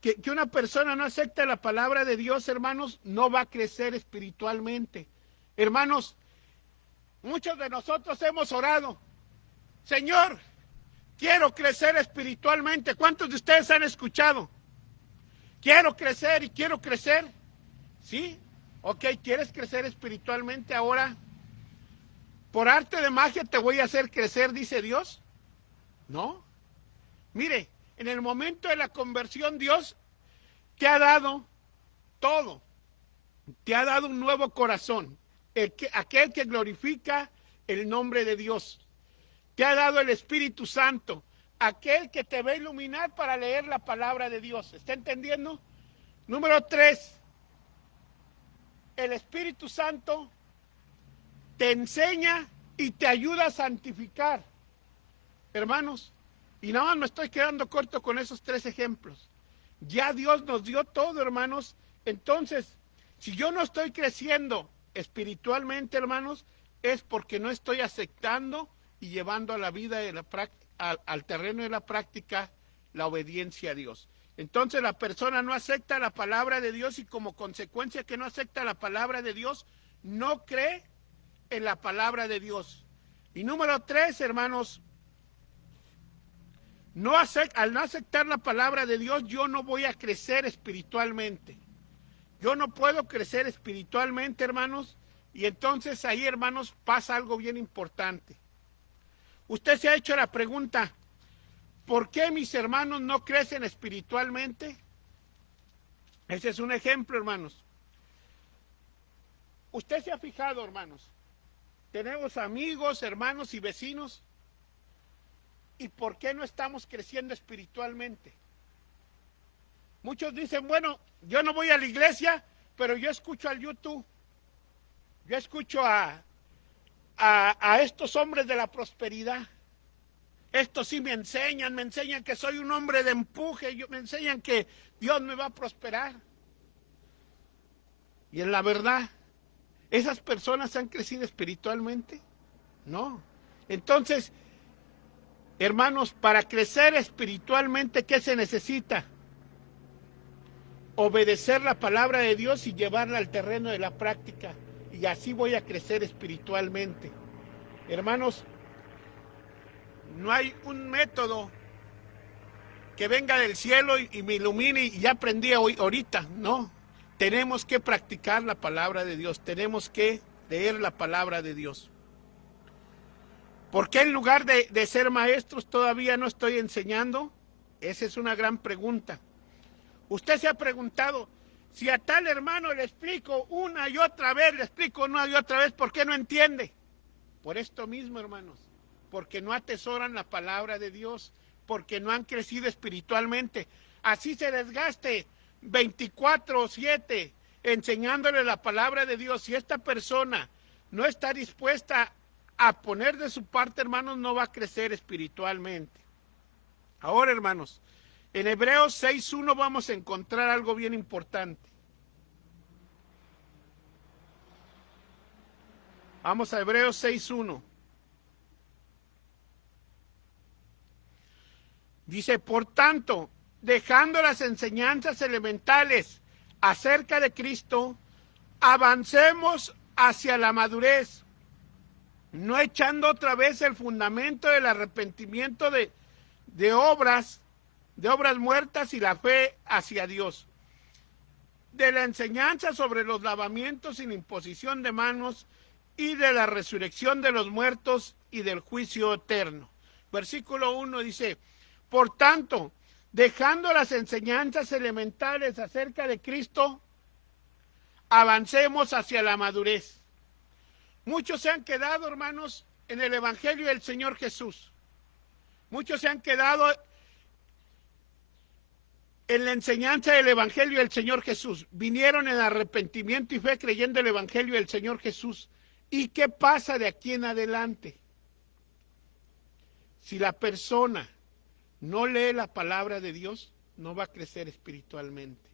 que una persona no acepta la palabra de Dios, hermanos, no va a crecer espiritualmente. Hermanos, muchos de nosotros hemos orado, Señor, quiero crecer espiritualmente. ¿Cuántos de ustedes han escuchado? Quiero crecer y quiero crecer. ¿Sí? Ok, ¿quieres crecer espiritualmente ahora? ¿Por arte de magia te voy a hacer crecer, dice Dios? No. Mire, en el momento de la conversión Dios te ha dado todo. Te ha dado un nuevo corazón. Aquel que glorifica el nombre de Dios. Te ha dado el Espíritu Santo. Aquel que te va a iluminar para leer la palabra de Dios. ¿Está entendiendo? Número 3. El Espíritu Santo te enseña y te ayuda a santificar. Hermanos, y nada más me estoy quedando corto con esos 3 ejemplos. Ya Dios nos dio todo, hermanos. Entonces, si yo no estoy creciendo espiritualmente, hermanos, es porque no estoy aceptando y llevando a la vida, al terreno de la práctica, la obediencia a Dios. Entonces la persona no acepta la palabra de Dios y como consecuencia que no acepta la palabra de Dios, no cree en la palabra de Dios. Y número 3, hermanos, al no aceptar la palabra de Dios, yo no voy a crecer espiritualmente. Yo no puedo crecer espiritualmente, hermanos, y entonces ahí, hermanos, pasa algo bien importante. Usted se ha hecho la pregunta, ¿por qué mis hermanos no crecen espiritualmente? Ese es un ejemplo, hermanos. Usted se ha fijado, hermanos, tenemos amigos, hermanos y vecinos, ¿y por qué no estamos creciendo espiritualmente? Muchos dicen, bueno, yo no voy a la iglesia, pero yo escucho al YouTube, yo escucho a estos hombres de la prosperidad. Estos sí me enseñan que soy un hombre de empuje, me enseñan que Dios me va a prosperar. Y en la verdad, ¿esas personas han crecido espiritualmente? No. Entonces, hermanos, para crecer espiritualmente, ¿qué se necesita? Obedecer la palabra de Dios y llevarla al terreno de la práctica. Y así voy a crecer espiritualmente. Hermanos, no hay un método que venga del cielo y me ilumine y ya aprendí ahorita, no. Tenemos que practicar la palabra de Dios, tenemos que leer la palabra de Dios. ¿Por qué en lugar de ser maestros todavía no estoy enseñando? Esa es una gran pregunta. Usted se ha preguntado, si a tal hermano le explico una y otra vez, ¿por qué no entiende? Por esto mismo, hermanos. Porque no atesoran la palabra de Dios, porque no han crecido espiritualmente. Así se desgaste 24/7 enseñándole la palabra de Dios. Si esta persona no está dispuesta a poner de su parte, hermanos, no va a crecer espiritualmente. Ahora, hermanos, en Hebreos 6:1 vamos a encontrar algo bien importante. Vamos a Hebreos 6:1. Dice, por tanto, dejando las enseñanzas elementales acerca de Cristo, avancemos hacia la madurez, no echando otra vez el fundamento del arrepentimiento de obras muertas y la fe hacia Dios. de la enseñanza sobre los lavamientos sin imposición de manos y de la resurrección de los muertos y del juicio eterno. Versículo 1 dice, por tanto, dejando las enseñanzas elementales acerca de Cristo, avancemos hacia la madurez. Muchos se han quedado, hermanos, en el Evangelio del Señor Jesús. Muchos se han quedado en la enseñanza del Evangelio del Señor Jesús. Vinieron en arrepentimiento y fe creyendo el Evangelio del Señor Jesús. ¿Y qué pasa de aquí en adelante? Si la persona no lee la palabra de Dios, no va a crecer espiritualmente.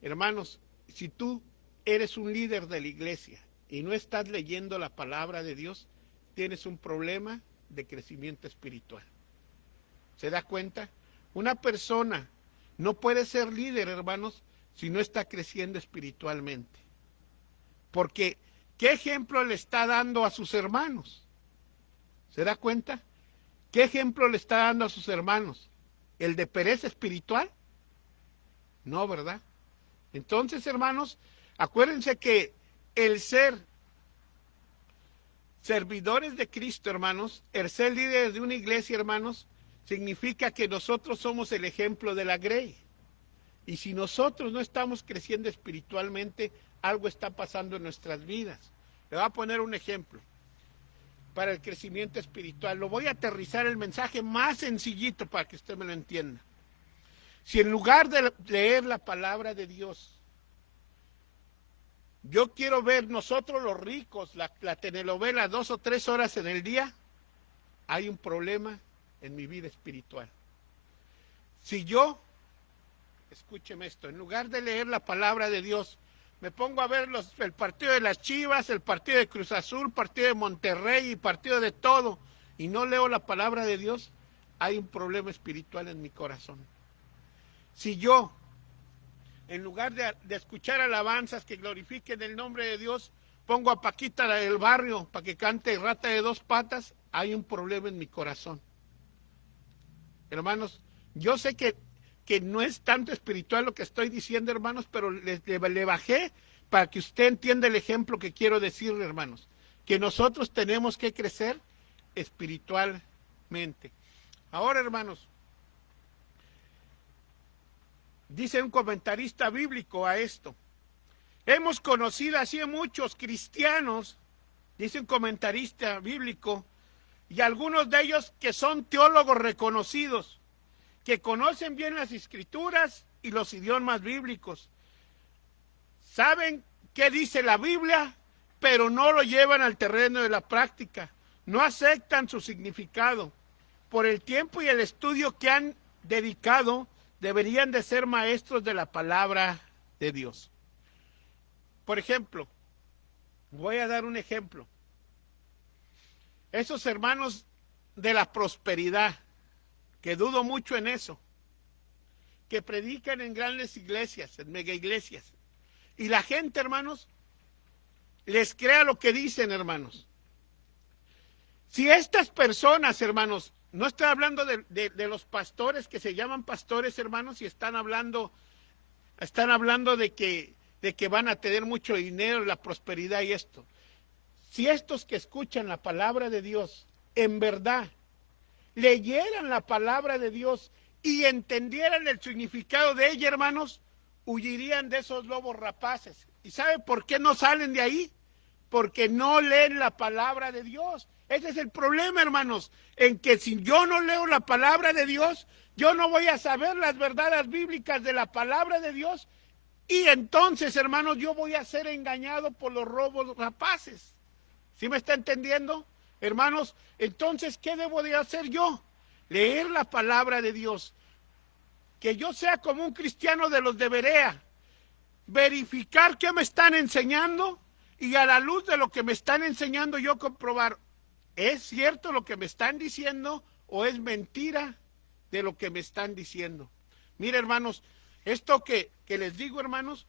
Hermanos, si tú eres un líder de la iglesia y no estás leyendo la palabra de Dios, tienes un problema de crecimiento espiritual. ¿Se da cuenta? Una persona no puede ser líder, hermanos, si no está creciendo espiritualmente. Porque, ¿qué ejemplo le está dando a sus hermanos? ¿Se da cuenta? ¿Qué ejemplo le está dando a sus hermanos? ¿El de pereza espiritual? No, ¿verdad? Entonces, hermanos, acuérdense que el ser servidores de Cristo, hermanos, el ser líderes de una iglesia, hermanos, significa que nosotros somos el ejemplo de la grey. Y si nosotros no estamos creciendo espiritualmente, algo está pasando en nuestras vidas. Le voy a poner un ejemplo para el crecimiento espiritual. Lo voy a aterrizar el mensaje más sencillito para que usted me lo entienda. Si en lugar de leer la palabra de Dios, yo quiero ver nosotros los ricos, la telenovela 2 o 3 horas en el día, hay un problema en mi vida espiritual. Si yo, escúcheme esto, en lugar de leer la palabra de Dios, me pongo a ver el partido de las Chivas, el partido de Cruz Azul, el partido de Monterrey y partido de todo, y no leo la palabra de Dios, hay un problema espiritual en mi corazón. Si yo, en lugar de escuchar alabanzas que glorifiquen el nombre de Dios, pongo a Paquita del barrio para que cante Rata de 2 patas, hay un problema en mi corazón. Hermanos, yo sé que no es tanto espiritual lo que estoy diciendo, hermanos, pero le bajé para que usted entienda el ejemplo que quiero decirle, hermanos, que nosotros tenemos que crecer espiritualmente. Ahora, hermanos, dice un comentarista bíblico a esto, hemos conocido así a muchos cristianos, dice un comentarista bíblico, y algunos de ellos que son teólogos reconocidos, que conocen bien las escrituras y los idiomas bíblicos. Saben qué dice la Biblia, pero no lo llevan al terreno de la práctica. No aceptan su significado. Por el tiempo y el estudio que han dedicado, deberían de ser maestros de la palabra de Dios. Por ejemplo, voy a dar un ejemplo. Esos hermanos de la prosperidad, que dudo mucho en eso, que predican en grandes iglesias, en mega iglesias, y la gente, hermanos, les crea lo que dicen, hermanos. Si estas personas, hermanos, no estoy hablando de los pastores que se llaman pastores, hermanos, y están hablando de que van a tener mucho dinero, la prosperidad y esto. Si estos que escuchan la palabra de Dios, en verdad, leyeran la palabra de Dios y entendieran el significado de ella, hermanos, huirían de esos lobos rapaces. ¿Y sabe por qué no salen de ahí? Porque no leen la palabra de Dios. Ese es el problema, hermanos, en que si yo no leo la palabra de Dios, yo no voy a saber las verdades bíblicas de la palabra de Dios, y entonces, hermanos, yo voy a ser engañado por los lobos rapaces. ¿Sí me está entendiendo? Hermanos, entonces, ¿qué debo de hacer yo? Leer la palabra de Dios. Que yo sea como un cristiano de los de Berea. Verificar qué me están enseñando y a la luz de lo que me están enseñando yo comprobar, ¿es cierto lo que me están diciendo o es mentira de lo que me están diciendo? Mire, hermanos, esto que les digo, hermanos,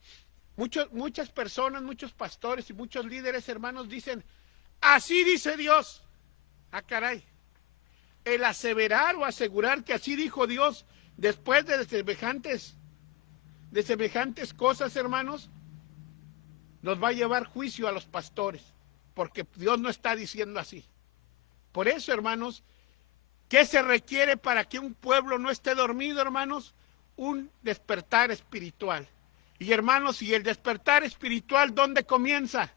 muchas personas, muchos pastores y muchos líderes, hermanos, dicen, así dice Dios. Ah, caray. El aseverar o asegurar que así dijo Dios después de semejantes de semejantes cosas, hermanos, nos va a llevar juicio a los pastores, porque Dios no está diciendo así. Por eso, hermanos, ¿qué se requiere para que un pueblo no esté dormido, hermanos? Un despertar espiritual. Y hermanos, y el despertar espiritual, ¿dónde comienza?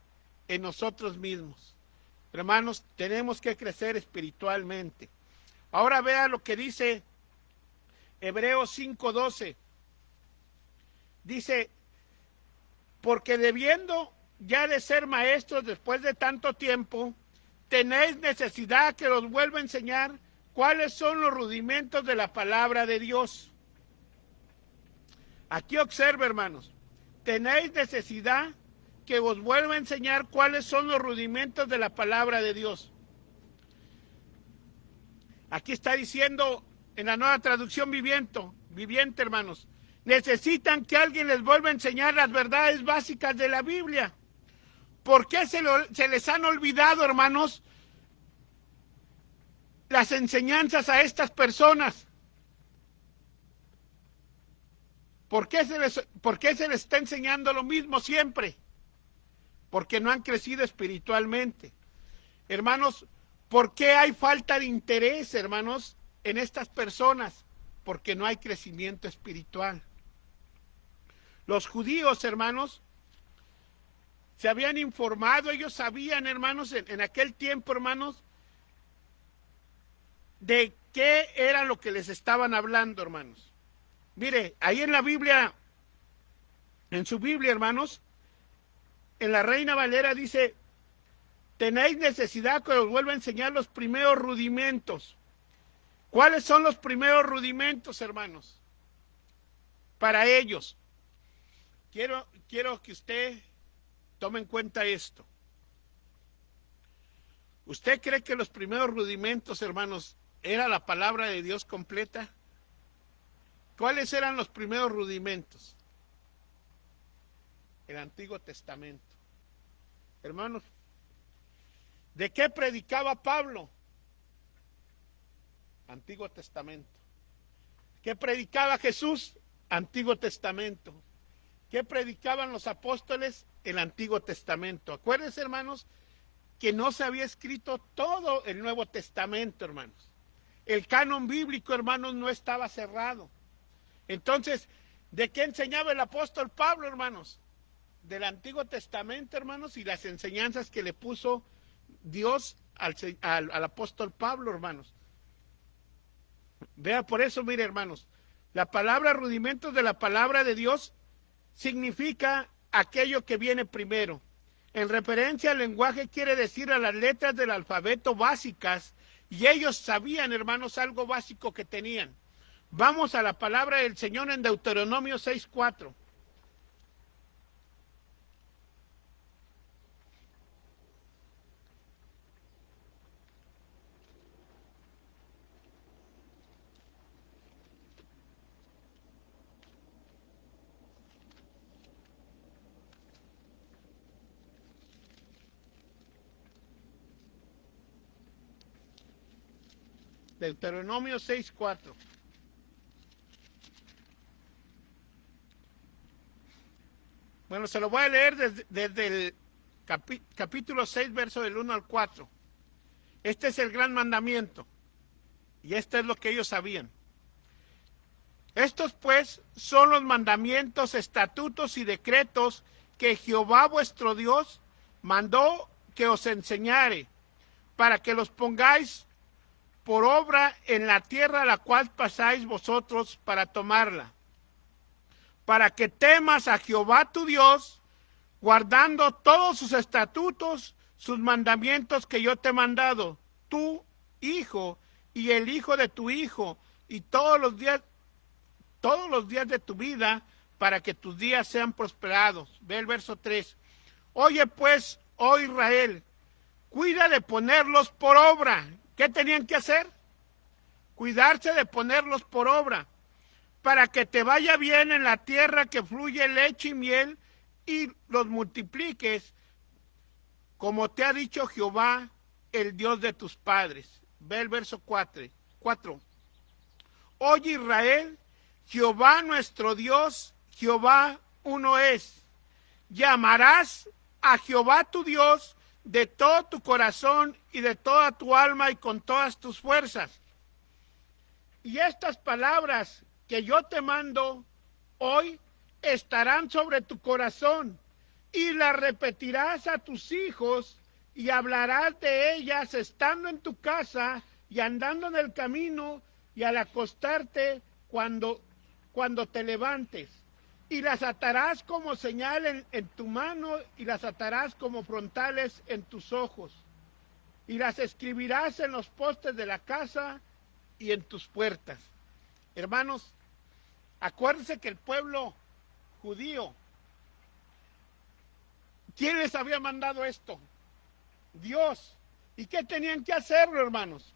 En nosotros mismos. Hermanos, tenemos que crecer espiritualmente. Ahora vea lo que dice Hebreos 5:12. Dice, porque debiendo ya de ser maestros después de tanto tiempo, tenéis necesidad que os vuelva a enseñar cuáles son los rudimentos de la palabra de Dios. Aquí observe, hermanos, tenéis necesidad que os vuelva a enseñar cuáles son los rudimentos de la palabra de Dios. Aquí está diciendo en la Nueva Traducción viviente, hermanos, necesitan que alguien les vuelva a enseñar las verdades básicas de la Biblia. ¿Por qué se les han olvidado, hermanos, las enseñanzas a estas personas? ¿Por qué se les está enseñando lo mismo siempre? Porque no han crecido espiritualmente. Hermanos, ¿por qué hay falta de interés, hermanos, en estas personas? Porque no hay crecimiento espiritual. Los judíos, hermanos, se habían informado, ellos sabían, hermanos, en aquel tiempo, hermanos, de qué era lo que les estaban hablando, hermanos. Mire, ahí en la Biblia, en su Biblia, hermanos, en la Reina Valera dice, tenéis necesidad que os vuelva a enseñar los primeros rudimentos. ¿Cuáles son los primeros rudimentos, hermanos? Para ellos. Quiero que usted tome en cuenta esto. ¿Usted cree que los primeros rudimentos, hermanos, era la palabra de Dios completa? ¿Cuáles eran los primeros rudimentos? El Antiguo Testamento. Hermanos, ¿de qué predicaba Pablo? Antiguo Testamento. ¿Qué predicaba Jesús? Antiguo Testamento. ¿Qué predicaban los apóstoles? El Antiguo Testamento. Acuérdense, hermanos, que no se había escrito todo el Nuevo Testamento, hermanos. El canon bíblico, hermanos, no estaba cerrado. Entonces, ¿de qué enseñaba el apóstol Pablo, hermanos? Del Antiguo Testamento, hermanos, y las enseñanzas que le puso Dios al apóstol Pablo, hermanos. Vea, por eso, mire, hermanos, la palabra rudimentos de la palabra de Dios significa aquello que viene primero. En referencia al lenguaje quiere decir a las letras del alfabeto básicas, y ellos sabían, hermanos, algo básico que tenían. Vamos a la palabra del Señor en Deuteronomio 6:4. Deuteronomio 6:4. Bueno, se lo voy a leer desde el capítulo 6, verso del 1 al 4. Este es el gran mandamiento. Y esto es lo que ellos sabían. Estos pues son los mandamientos, estatutos y decretos que Jehová vuestro Dios mandó que os enseñare, para que los pongáis por obra en la tierra a la cual pasáis vosotros para tomarla, para que temas a Jehová tu Dios, guardando todos sus estatutos, sus mandamientos que yo te he mandado, tu hijo y el hijo de tu hijo, y todos los días de tu vida, para que tus días sean prosperados. Ve el verso 3. Oye pues, oh Israel, cuida de ponerlos por obra. ¿Qué tenían que hacer? Cuidarse de ponerlos por obra, para que te vaya bien en la tierra que fluye leche y miel, y los multipliques, como te ha dicho Jehová, el Dios de tus padres. Ve el verso 4. Oye Israel, Jehová nuestro Dios, Jehová uno es. Llamarás a Jehová tu Dios de todo tu corazón y de toda tu alma y con todas tus fuerzas. Y estas palabras que yo te mando hoy estarán sobre tu corazón, y las repetirás a tus hijos, y hablarás de ellas estando en tu casa y andando en el camino y al acostarte cuando te levantes. Y las atarás como señal en tu mano, y las atarás como frontales en tus ojos. Y las escribirás en los postes de la casa y en tus puertas. Hermanos, acuérdense que el pueblo judío, ¿quién les había mandado esto? Dios. ¿Y qué tenían que hacerlo, hermanos?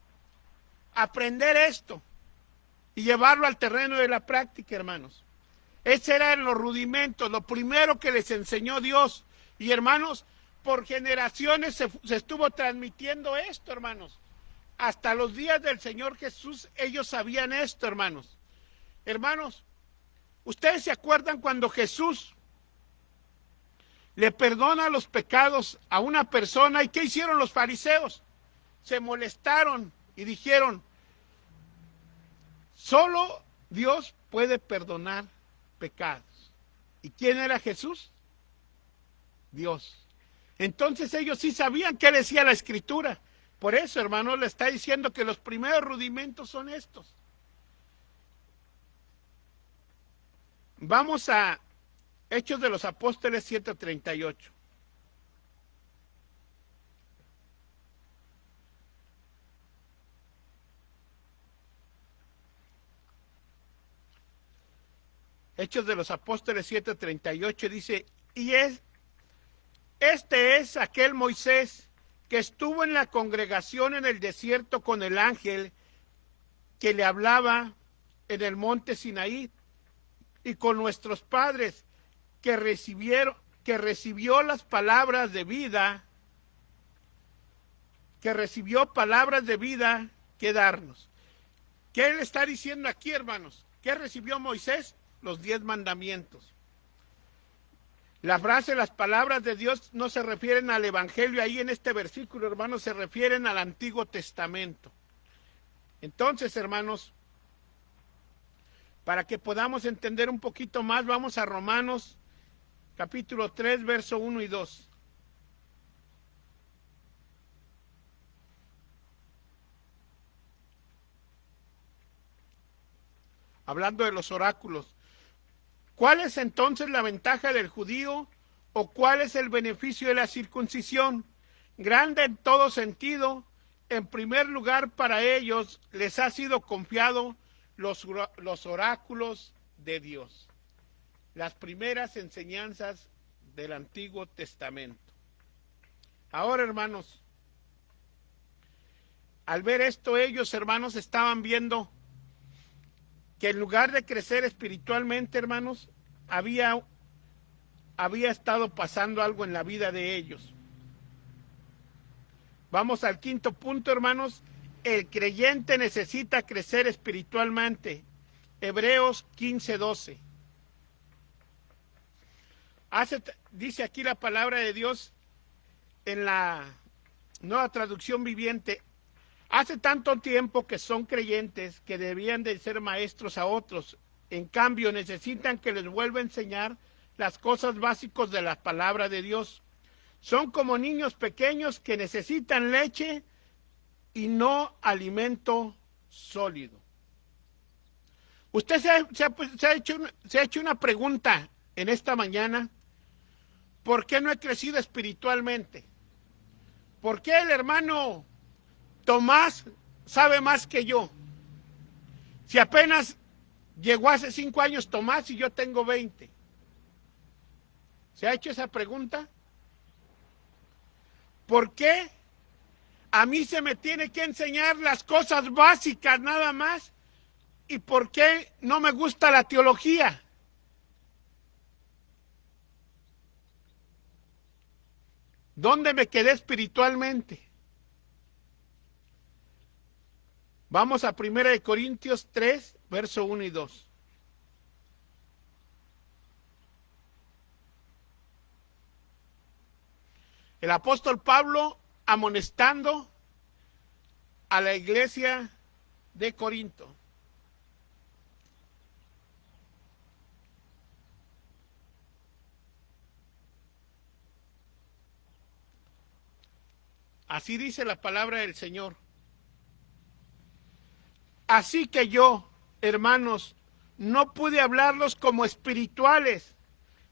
Aprender esto y llevarlo al terreno de la práctica, hermanos. Ese eran los rudimentos, lo primero que les enseñó Dios. Y hermanos, por generaciones se estuvo transmitiendo esto, hermanos. Hasta los días del Señor Jesús, ellos sabían esto, hermanos. Hermanos, ¿ustedes se acuerdan cuando Jesús le perdona los pecados a una persona? ¿Y qué hicieron los fariseos? Se molestaron y dijeron, solo Dios puede perdonar pecados. ¿Y quién era Jesús? Dios. Entonces ellos sí sabían qué decía la Escritura. Por eso, hermano, le está diciendo que los primeros rudimentos son estos. Vamos a Hechos de los Apóstoles 7:38. Hechos de los Apóstoles 7:38 dice, este es aquel Moisés que estuvo en la congregación en el desierto con el ángel que le hablaba en el monte Sinaí, y con nuestros padres que recibió las palabras de vida, que recibió palabras de vida que darnos. ¿Qué le está diciendo aquí, hermanos? ¿Qué recibió Moisés? Los 10 mandamientos. La frase, las palabras de Dios, no se refieren al Evangelio ahí en este versículo, hermanos, se refieren al Antiguo Testamento. Entonces, hermanos, para que podamos entender un poquito más, vamos a Romanos capítulo 3, verso 1 y 2. Hablando de los oráculos. ¿Cuál es entonces la ventaja del judío o cuál es el beneficio de la circuncisión? Grande en todo sentido. En primer lugar, para ellos les ha sido confiado los oráculos de Dios, las primeras enseñanzas del Antiguo Testamento. Ahora, hermanos, al ver esto, ellos, hermanos, estaban viendo que en lugar de crecer espiritualmente, hermanos, había estado pasando algo en la vida de ellos. Vamos al quinto punto, hermanos. El creyente necesita crecer espiritualmente. Hebreos 15:12. Dice aquí la palabra de Dios en la Nueva Traducción Viviente. Hace tanto tiempo que son creyentes que debían de ser maestros a otros. En cambio, necesitan que les vuelva a enseñar las cosas básicas de la palabra de Dios. Son como niños pequeños que necesitan leche y no alimento sólido. Usted se ha hecho una pregunta en esta mañana. ¿Por qué no he crecido espiritualmente? ¿Por qué el hermano Tomás sabe más que yo? Si apenas llegó hace 5 años Tomás y yo tengo 20. ¿Se ha hecho esa pregunta? ¿Por qué a mí se me tiene que enseñar las cosas básicas nada más? ¿Y por qué no me gusta la teología? ¿Dónde me quedé espiritualmente? Vamos a 1 Corintios 3, verso 1 y 2. El apóstol Pablo amonestando a la iglesia de Corinto. Así dice la palabra del Señor. Así que yo, hermanos, no pude hablarlos como espirituales,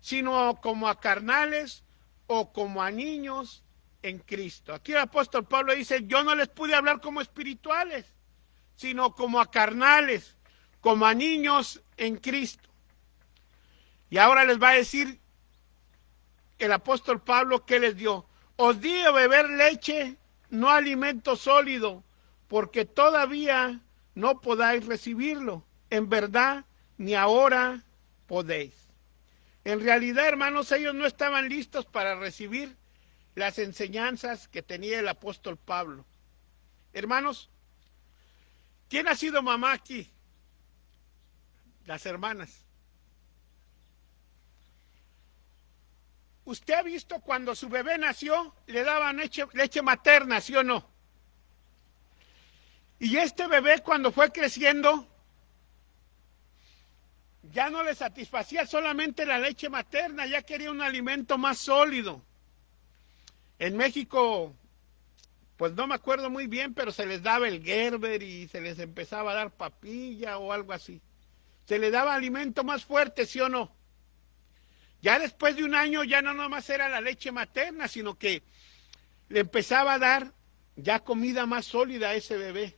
sino como a carnales o como a niños en Cristo. Aquí el apóstol Pablo dice, yo no les pude hablar como espirituales, sino como a carnales, como a niños en Cristo. Y ahora les va a decir el apóstol Pablo qué les dio. Os di a beber leche, no alimento sólido, porque todavía no podáis recibirlo. En verdad, ni ahora podéis. En realidad, hermanos, ellos no estaban listos para recibir las enseñanzas que tenía el apóstol Pablo. Hermanos, ¿quién ha sido mamá aquí? Las hermanas. ¿Usted ha visto cuando su bebé nació, le daban leche materna, sí o no? Y este bebé cuando fue creciendo, ya no le satisfacía solamente la leche materna, ya quería un alimento más sólido. En México, pues no me acuerdo muy bien, pero se les daba el Gerber y se les empezaba a dar papilla o algo así. Se les daba alimento más fuerte, ¿sí o no? Ya después de un año ya no nomás era la leche materna, sino que le empezaba a dar ya comida más sólida a ese bebé.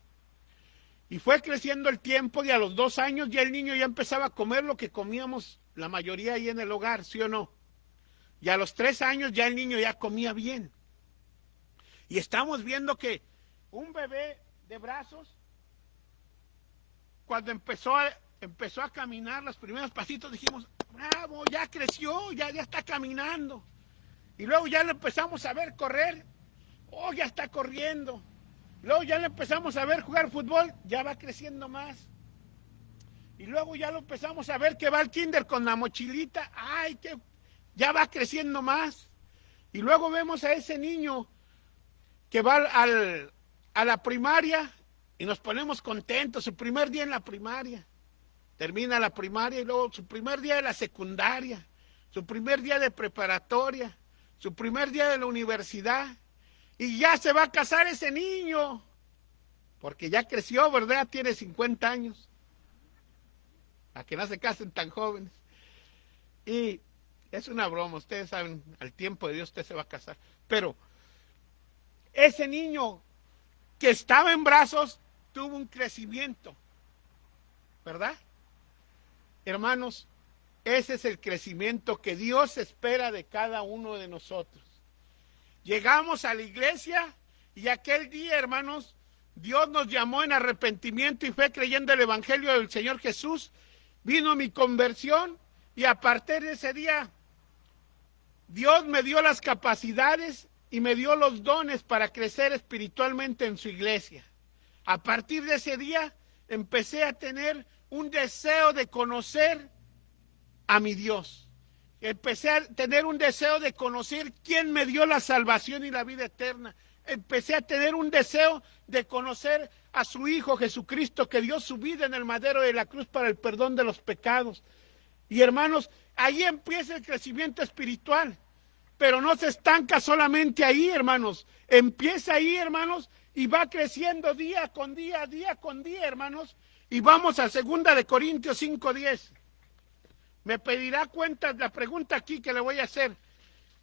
Y fue creciendo el tiempo y a los 2 años ya el niño ya empezaba a comer lo que comíamos la mayoría ahí en el hogar, ¿sí o no? Y a los 3 años ya el niño ya comía bien. Y estamos viendo que un bebé de brazos, cuando empezó a caminar los primeros pasitos, dijimos, bravo, ya creció, ya está caminando. Y luego ya le empezamos a ver correr, oh, ya está corriendo. Luego ya le empezamos a ver jugar fútbol, ya va creciendo más. Y luego ya lo empezamos a ver que va al kinder con la mochilita, ay, que ya va creciendo más. Y luego vemos a ese niño que va a la primaria y nos ponemos contentos, su primer día en la primaria. Termina la primaria y luego su primer día de la secundaria, su primer día de preparatoria, su primer día de la universidad. Y ya se va a casar ese niño, porque ya creció, ¿verdad? Tiene 50 años. A que no se casen tan jóvenes. Y es una broma, ustedes saben, al tiempo de Dios usted se va a casar. Pero ese niño que estaba en brazos tuvo un crecimiento, ¿verdad? Hermanos, ese es el crecimiento que Dios espera de cada uno de nosotros. Llegamos a la iglesia y aquel día, hermanos, Dios nos llamó en arrepentimiento y fe creyendo el evangelio del Señor Jesús. Vino mi conversión y a partir de ese día Dios me dio las capacidades y me dio los dones para crecer espiritualmente en su iglesia. A partir de ese día empecé a tener un deseo de conocer a mi Dios. Empecé a tener un deseo de conocer quién me dio la salvación y la vida eterna. Empecé a tener un deseo de conocer a su Hijo Jesucristo, que dio su vida en el madero de la cruz para el perdón de los pecados. Y hermanos, ahí empieza el crecimiento espiritual. Pero no se estanca solamente ahí, hermanos. Empieza ahí, hermanos, y va creciendo día con día, hermanos. Y vamos a 2 de Corintios 5:10. Me pedirá cuentas, la pregunta aquí que le voy a hacer.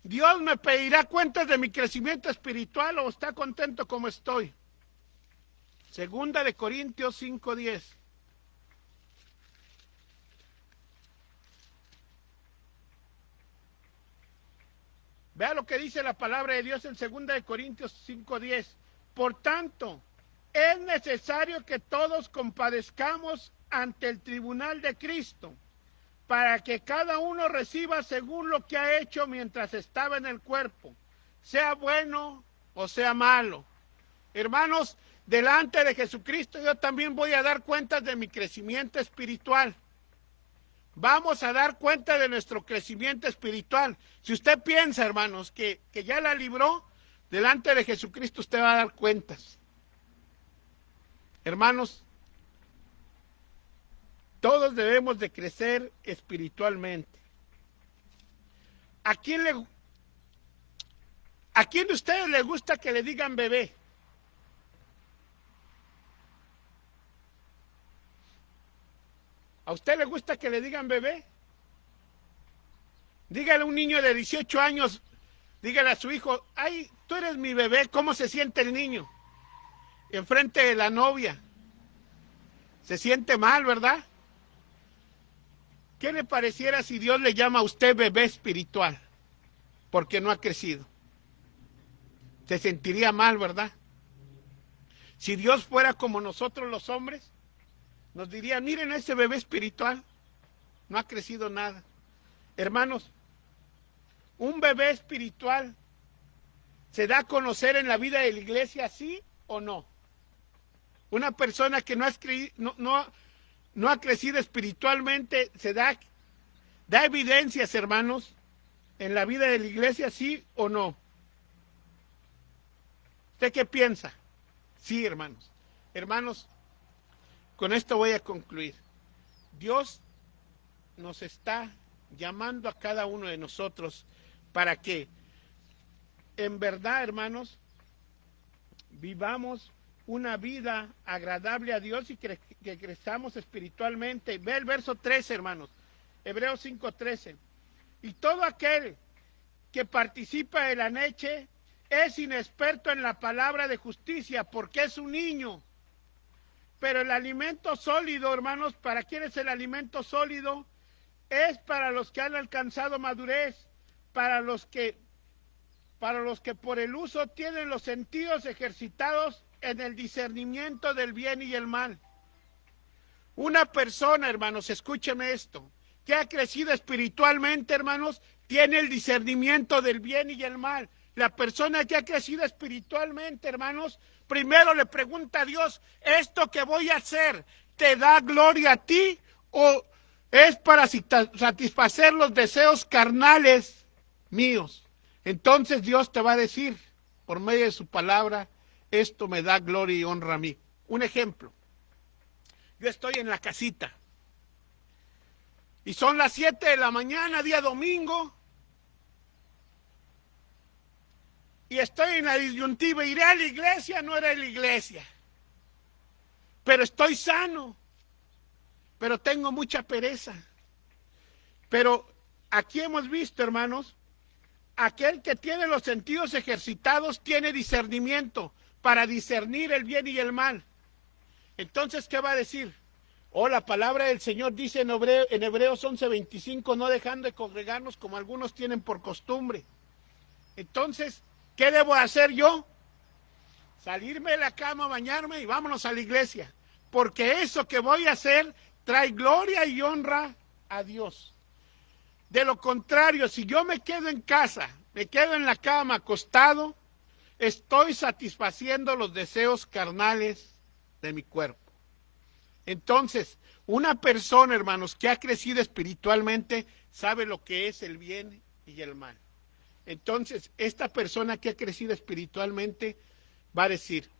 ¿Dios me pedirá cuentas de mi crecimiento espiritual o está contento como estoy? 2 de Corintios 5:10. Vea lo que dice la palabra de Dios en 2 de Corintios 5:10. Por tanto, es necesario que todos compadezcamos ante el tribunal de Cristo, para que cada uno reciba según lo que ha hecho mientras estaba en el cuerpo, sea bueno o sea malo. Hermanos, delante de Jesucristo yo también voy a dar cuentas de mi crecimiento espiritual. vamos a dar cuenta de nuestro crecimiento espiritual. Si usted piensa, hermanos, que ya la libró, delante de Jesucristo usted va a dar cuentas. Hermanos, todos debemos de crecer espiritualmente. ¿A quién de ustedes le gusta que le digan bebé? ¿A usted le gusta que le digan bebé? Dígale a un niño de 18 años, dígale a su hijo, ay, tú eres mi bebé, ¿cómo se siente el niño? Enfrente de la novia. Se siente mal, ¿verdad? ¿Qué le pareciera si Dios le llama a usted bebé espiritual? Porque no ha crecido. Se sentiría mal, ¿verdad? Si Dios fuera como nosotros los hombres, nos diría, miren a ese bebé espiritual, no ha crecido nada. Hermanos, un bebé espiritual se da a conocer en la vida de la iglesia, ¿sí o no? Una persona que no ha crecido espiritualmente se da evidencias, hermanos, en la vida de la iglesia, ¿sí o no? ¿Usted qué piensa? Sí, hermanos. Hermanos, con esto voy a concluir. Dios nos está llamando a cada uno de nosotros para que, en verdad, hermanos, vivamos una vida agradable a Dios y que crezcamos espiritualmente. Ve el verso 13, hermanos. Hebreos 5:13. Y todo aquel que participa de la leche es inexperto en la palabra de justicia porque es un niño. Pero el alimento sólido, hermanos, ¿para quién es el alimento sólido? Es para los que han alcanzado madurez, para los que por el uso tienen los sentidos ejercitados en el discernimiento del bien y el mal. Una persona, hermanos, escúcheme esto, que ha crecido espiritualmente, hermanos, tiene el discernimiento del bien y el mal. La persona que ha crecido espiritualmente, hermanos, primero le pregunta a Dios, ¿esto que voy a hacer te da gloria a ti o es para satisfacer los deseos carnales míos? Entonces Dios te va a decir, por medio de su palabra, esto me da gloria y honra a mí. Un ejemplo, yo estoy en la casita y son las 7 de la mañana, día domingo, y estoy en la disyuntiva, ¿iré a la iglesia o no iré a la iglesia? Pero estoy sano, pero tengo mucha pereza. Pero aquí hemos visto, hermanos, aquel que tiene los sentidos ejercitados tiene discernimiento para discernir el bien y el mal. Entonces, ¿qué va a decir? La palabra del Señor dice en Hebreos 11:25, no dejando de congregarnos como algunos tienen por costumbre. Entonces, ¿qué debo hacer yo? Salirme de la cama, bañarme y vámonos a la iglesia. Porque eso que voy a hacer trae gloria y honra a Dios. De lo contrario, si yo me quedo en casa, me quedo en la cama acostado, estoy satisfaciendo los deseos carnales de mi cuerpo. Entonces, una persona, hermanos, que ha crecido espiritualmente, sabe lo que es el bien y el mal. Entonces, esta persona que ha crecido espiritualmente va a decir,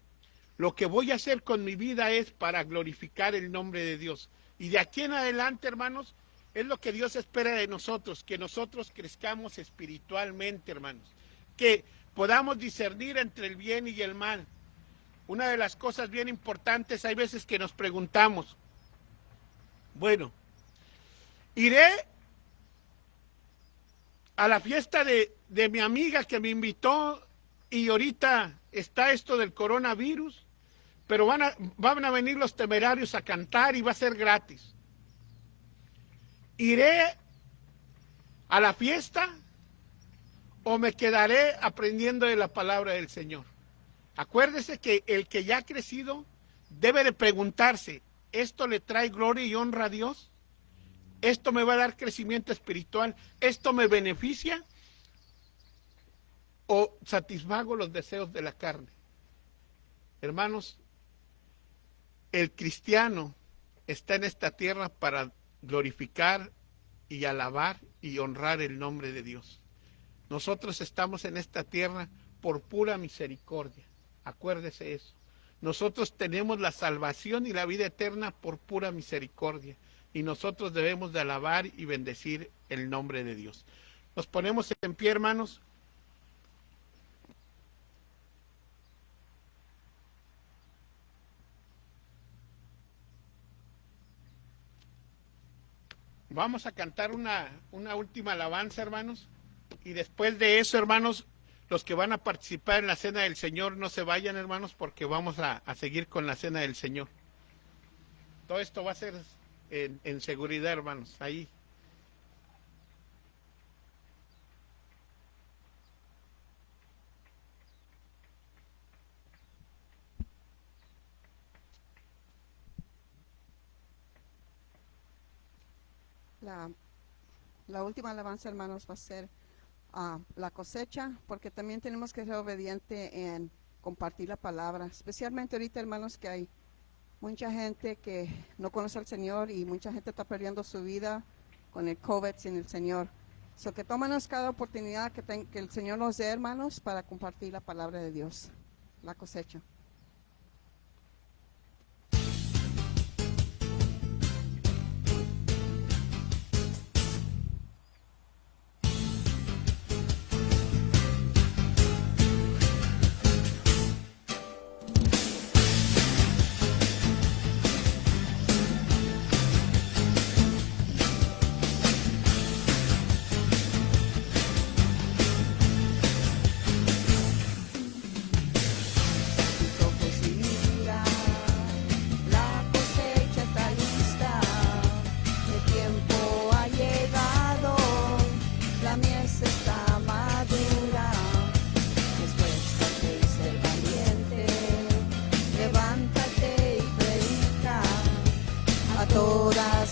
lo que voy a hacer con mi vida es para glorificar el nombre de Dios. Y de aquí en adelante, hermanos, es lo que Dios espera de nosotros, que nosotros crezcamos espiritualmente, hermanos, que podamos discernir entre el bien y el mal. Una de las cosas bien importantes, hay veces que nos preguntamos, bueno, iré a la fiesta de mi amiga que me invitó y ahorita está esto del coronavirus, pero van a venir los Temerarios a cantar y va a ser gratis. ¿Iré a la fiesta o me quedaré aprendiendo de la palabra del Señor? Acuérdese que el que ya ha crecido debe de preguntarse, ¿esto le trae gloria y honra a Dios? ¿Esto me va a dar crecimiento espiritual? ¿Esto me beneficia? ¿O satisfago los deseos de la carne? Hermanos, el cristiano está en esta tierra para glorificar y alabar y honrar el nombre de Dios. Nosotros estamos en esta tierra por pura misericordia. Acuérdese eso. Nosotros tenemos la salvación y la vida eterna por pura misericordia. Y nosotros debemos de alabar y bendecir el nombre de Dios. Nos ponemos en pie, hermanos. Vamos a cantar una última alabanza, hermanos. Y después de eso, hermanos, los que van a participar en la cena del Señor no se vayan, hermanos, porque vamos a seguir con la cena del Señor. Todo esto va a ser en seguridad, hermanos, ahí. La última alabanza, hermanos, va a ser la cosecha, porque también tenemos que ser obedientes en compartir la palabra, especialmente ahorita, hermanos, que hay mucha gente que no conoce al Señor y mucha gente está perdiendo su vida con el COVID sin el Señor. So que tómanos cada oportunidad que el Señor nos dé, hermanos, para compartir la palabra de Dios, la cosecha.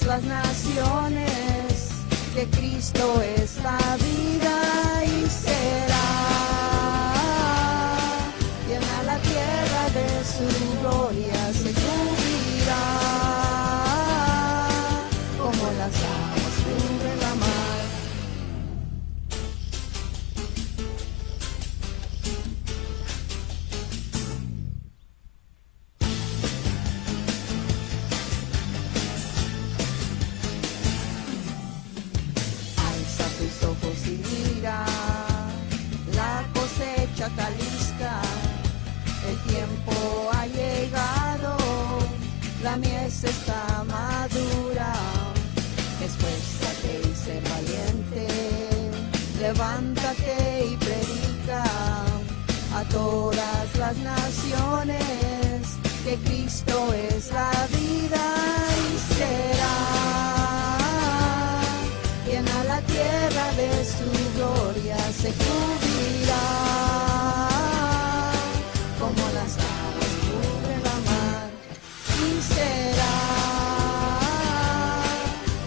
Las naciones, que Cristo es la vida y será, llena la tierra de su gloria, se cubrirá, como las aguas cubren la mar. Está lista, el tiempo ha llegado, la mies está madura, esfuérzate y sé valiente, levántate y predica a todas las naciones, que Cristo es la vida y será, llena la tierra de su gloria, se cubrirá. Como las aguas cubren la mar, y será,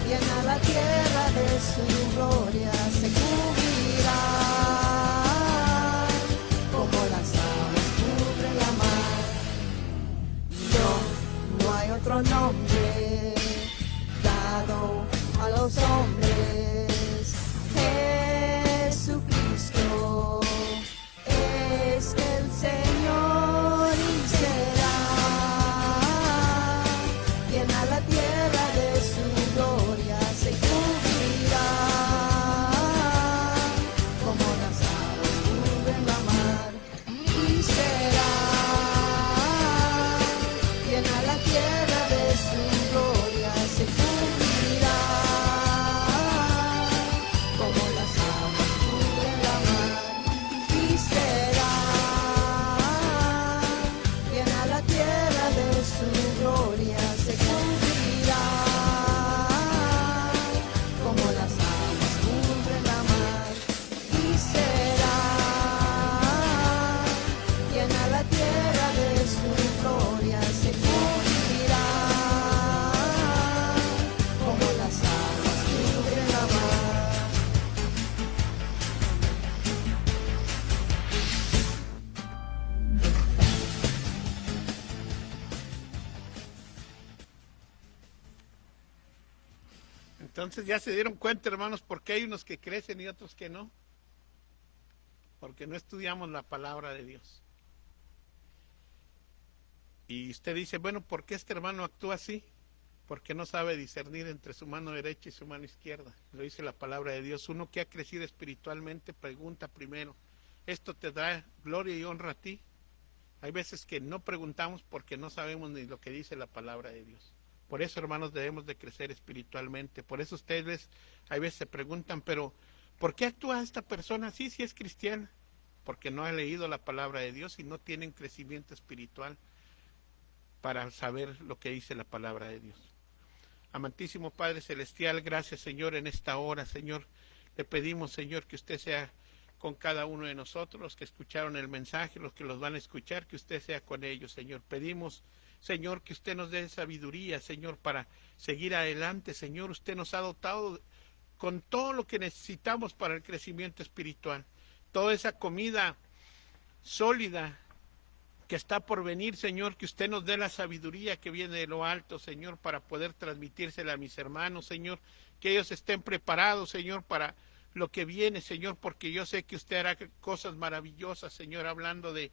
llena la tierra de su gloria, se cubrirá, como las aguas cubren la mar. No hay otro nombre Entonces ya se dieron cuenta, hermanos, por qué hay unos que crecen y otros que no. Porque no estudiamos la palabra de Dios. Y usted dice, bueno, ¿por qué este hermano actúa así? Porque no sabe discernir entre su mano derecha y su mano izquierda. Lo dice la palabra de Dios. Uno que ha crecido espiritualmente pregunta primero, ¿esto te da gloria y honra a ti? Hay veces que no preguntamos porque no sabemos ni lo que dice la palabra de Dios. Por eso, hermanos, debemos de crecer espiritualmente. Por eso ustedes hay veces se preguntan, pero ¿por qué actúa esta persona así si es cristiana? Porque no ha leído la palabra de Dios y no tienen crecimiento espiritual para saber lo que dice la palabra de Dios. Amantísimo Padre Celestial, gracias, Señor, en esta hora, Señor. Le pedimos, Señor, que usted sea con cada uno de nosotros, los que escucharon el mensaje, los que los van a escuchar, que usted sea con ellos, Señor. Pedimos, Señor, que usted nos dé sabiduría, Señor, para seguir adelante, Señor. Usted nos ha dotado con todo lo que necesitamos para el crecimiento espiritual. Toda esa comida sólida que está por venir, Señor, que usted nos dé la sabiduría que viene de lo alto, Señor, para poder transmitírsela a mis hermanos, Señor, que ellos estén preparados, Señor, para lo que viene, Señor, porque yo sé que usted hará cosas maravillosas, Señor, hablando de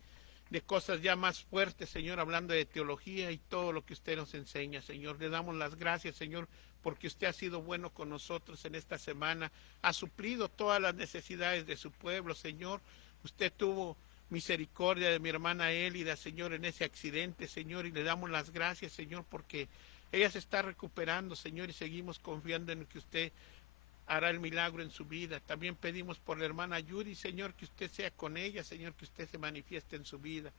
cosas ya más fuertes, Señor, hablando de teología y todo lo que usted nos enseña, Señor. Le damos las gracias, Señor, porque usted ha sido bueno con nosotros en esta semana, ha suplido todas las necesidades de su pueblo, Señor. Usted tuvo misericordia de mi hermana Élida, Señor, en ese accidente, Señor, y le damos las gracias, Señor, porque ella se está recuperando, Señor, y seguimos confiando en que usted hará el milagro en su vida. También pedimos por la hermana Yuri, Señor, que usted sea con ella, Señor, que usted se manifieste en su vida.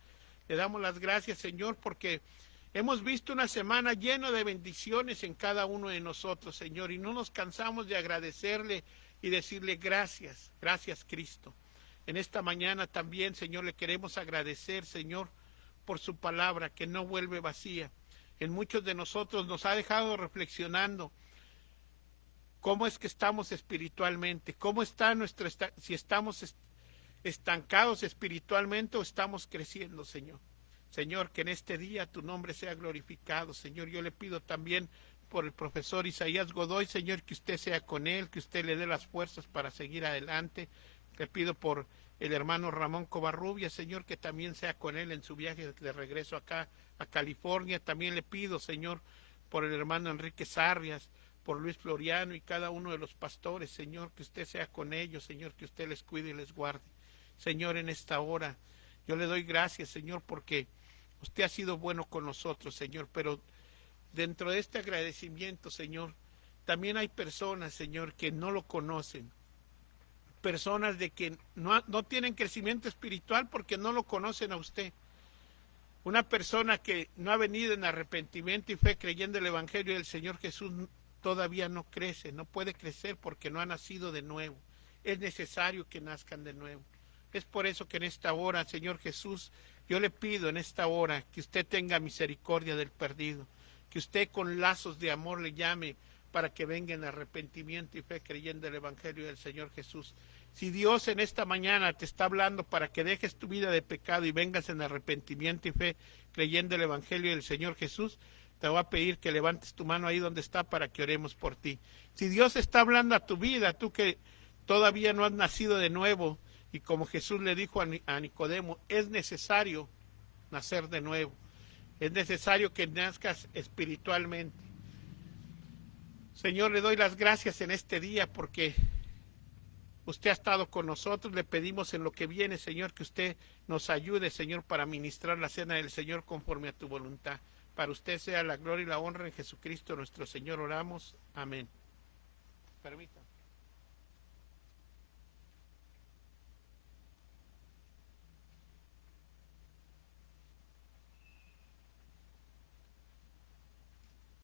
Le damos las gracias, Señor, porque hemos visto una semana llena de bendiciones en cada uno de nosotros, Señor, y no nos cansamos de agradecerle y decirle gracias, gracias Cristo. En esta mañana también, Señor, le queremos agradecer, Señor, por su palabra que no vuelve vacía. En muchos de nosotros nos ha dejado reflexionando cómo es que estamos espiritualmente, cómo está si estamos estancados espiritualmente o estamos creciendo, Señor. Señor, que en este día tu nombre sea glorificado, Señor. Yo le pido también por el profesor Isaías Godoy, Señor, que usted sea con él, que usted le dé las fuerzas para seguir adelante. Le pido por el hermano Ramón Covarrubias, Señor, que también sea con él en su viaje de regreso acá a California. También le pido, Señor, por el hermano Enrique Sarrias, por Luis Floriano y cada uno de los pastores, Señor, que usted sea con ellos, Señor, que usted les cuide y les guarde. Señor, en esta hora, yo le doy gracias, Señor, porque usted ha sido bueno con nosotros, Señor, pero dentro de este agradecimiento, Señor, también hay personas, Señor, que no lo conocen. Personas de que no tienen crecimiento espiritual porque no lo conocen a usted. Una persona que no ha venido en arrepentimiento y fe creyendo el Evangelio del Señor Jesús todavía no crece, no puede crecer porque no ha nacido de nuevo. Es necesario que nazcan de nuevo. Es por eso que en esta hora, Señor Jesús, yo le pido en esta hora que usted tenga misericordia del perdido, que usted con lazos de amor le llame para que venga en arrepentimiento y fe creyendo el Evangelio del Señor Jesús. Si Dios en esta mañana te está hablando para que dejes tu vida de pecado y vengas en arrepentimiento y fe creyendo el Evangelio del Señor Jesús, te voy a pedir que levantes tu mano ahí donde está para que oremos por ti. Si Dios está hablando a tu vida, tú que todavía no has nacido de nuevo, y como Jesús le dijo a Nicodemo, es necesario nacer de nuevo. Es necesario que nazcas espiritualmente. Señor, le doy las gracias en este día porque usted ha estado con nosotros. Le pedimos en lo que viene, Señor, que usted nos ayude, Señor, para ministrar la cena del Señor conforme a tu voluntad. Para usted sea la gloria y la honra en Jesucristo nuestro Señor. Oramos. Amén. Permita.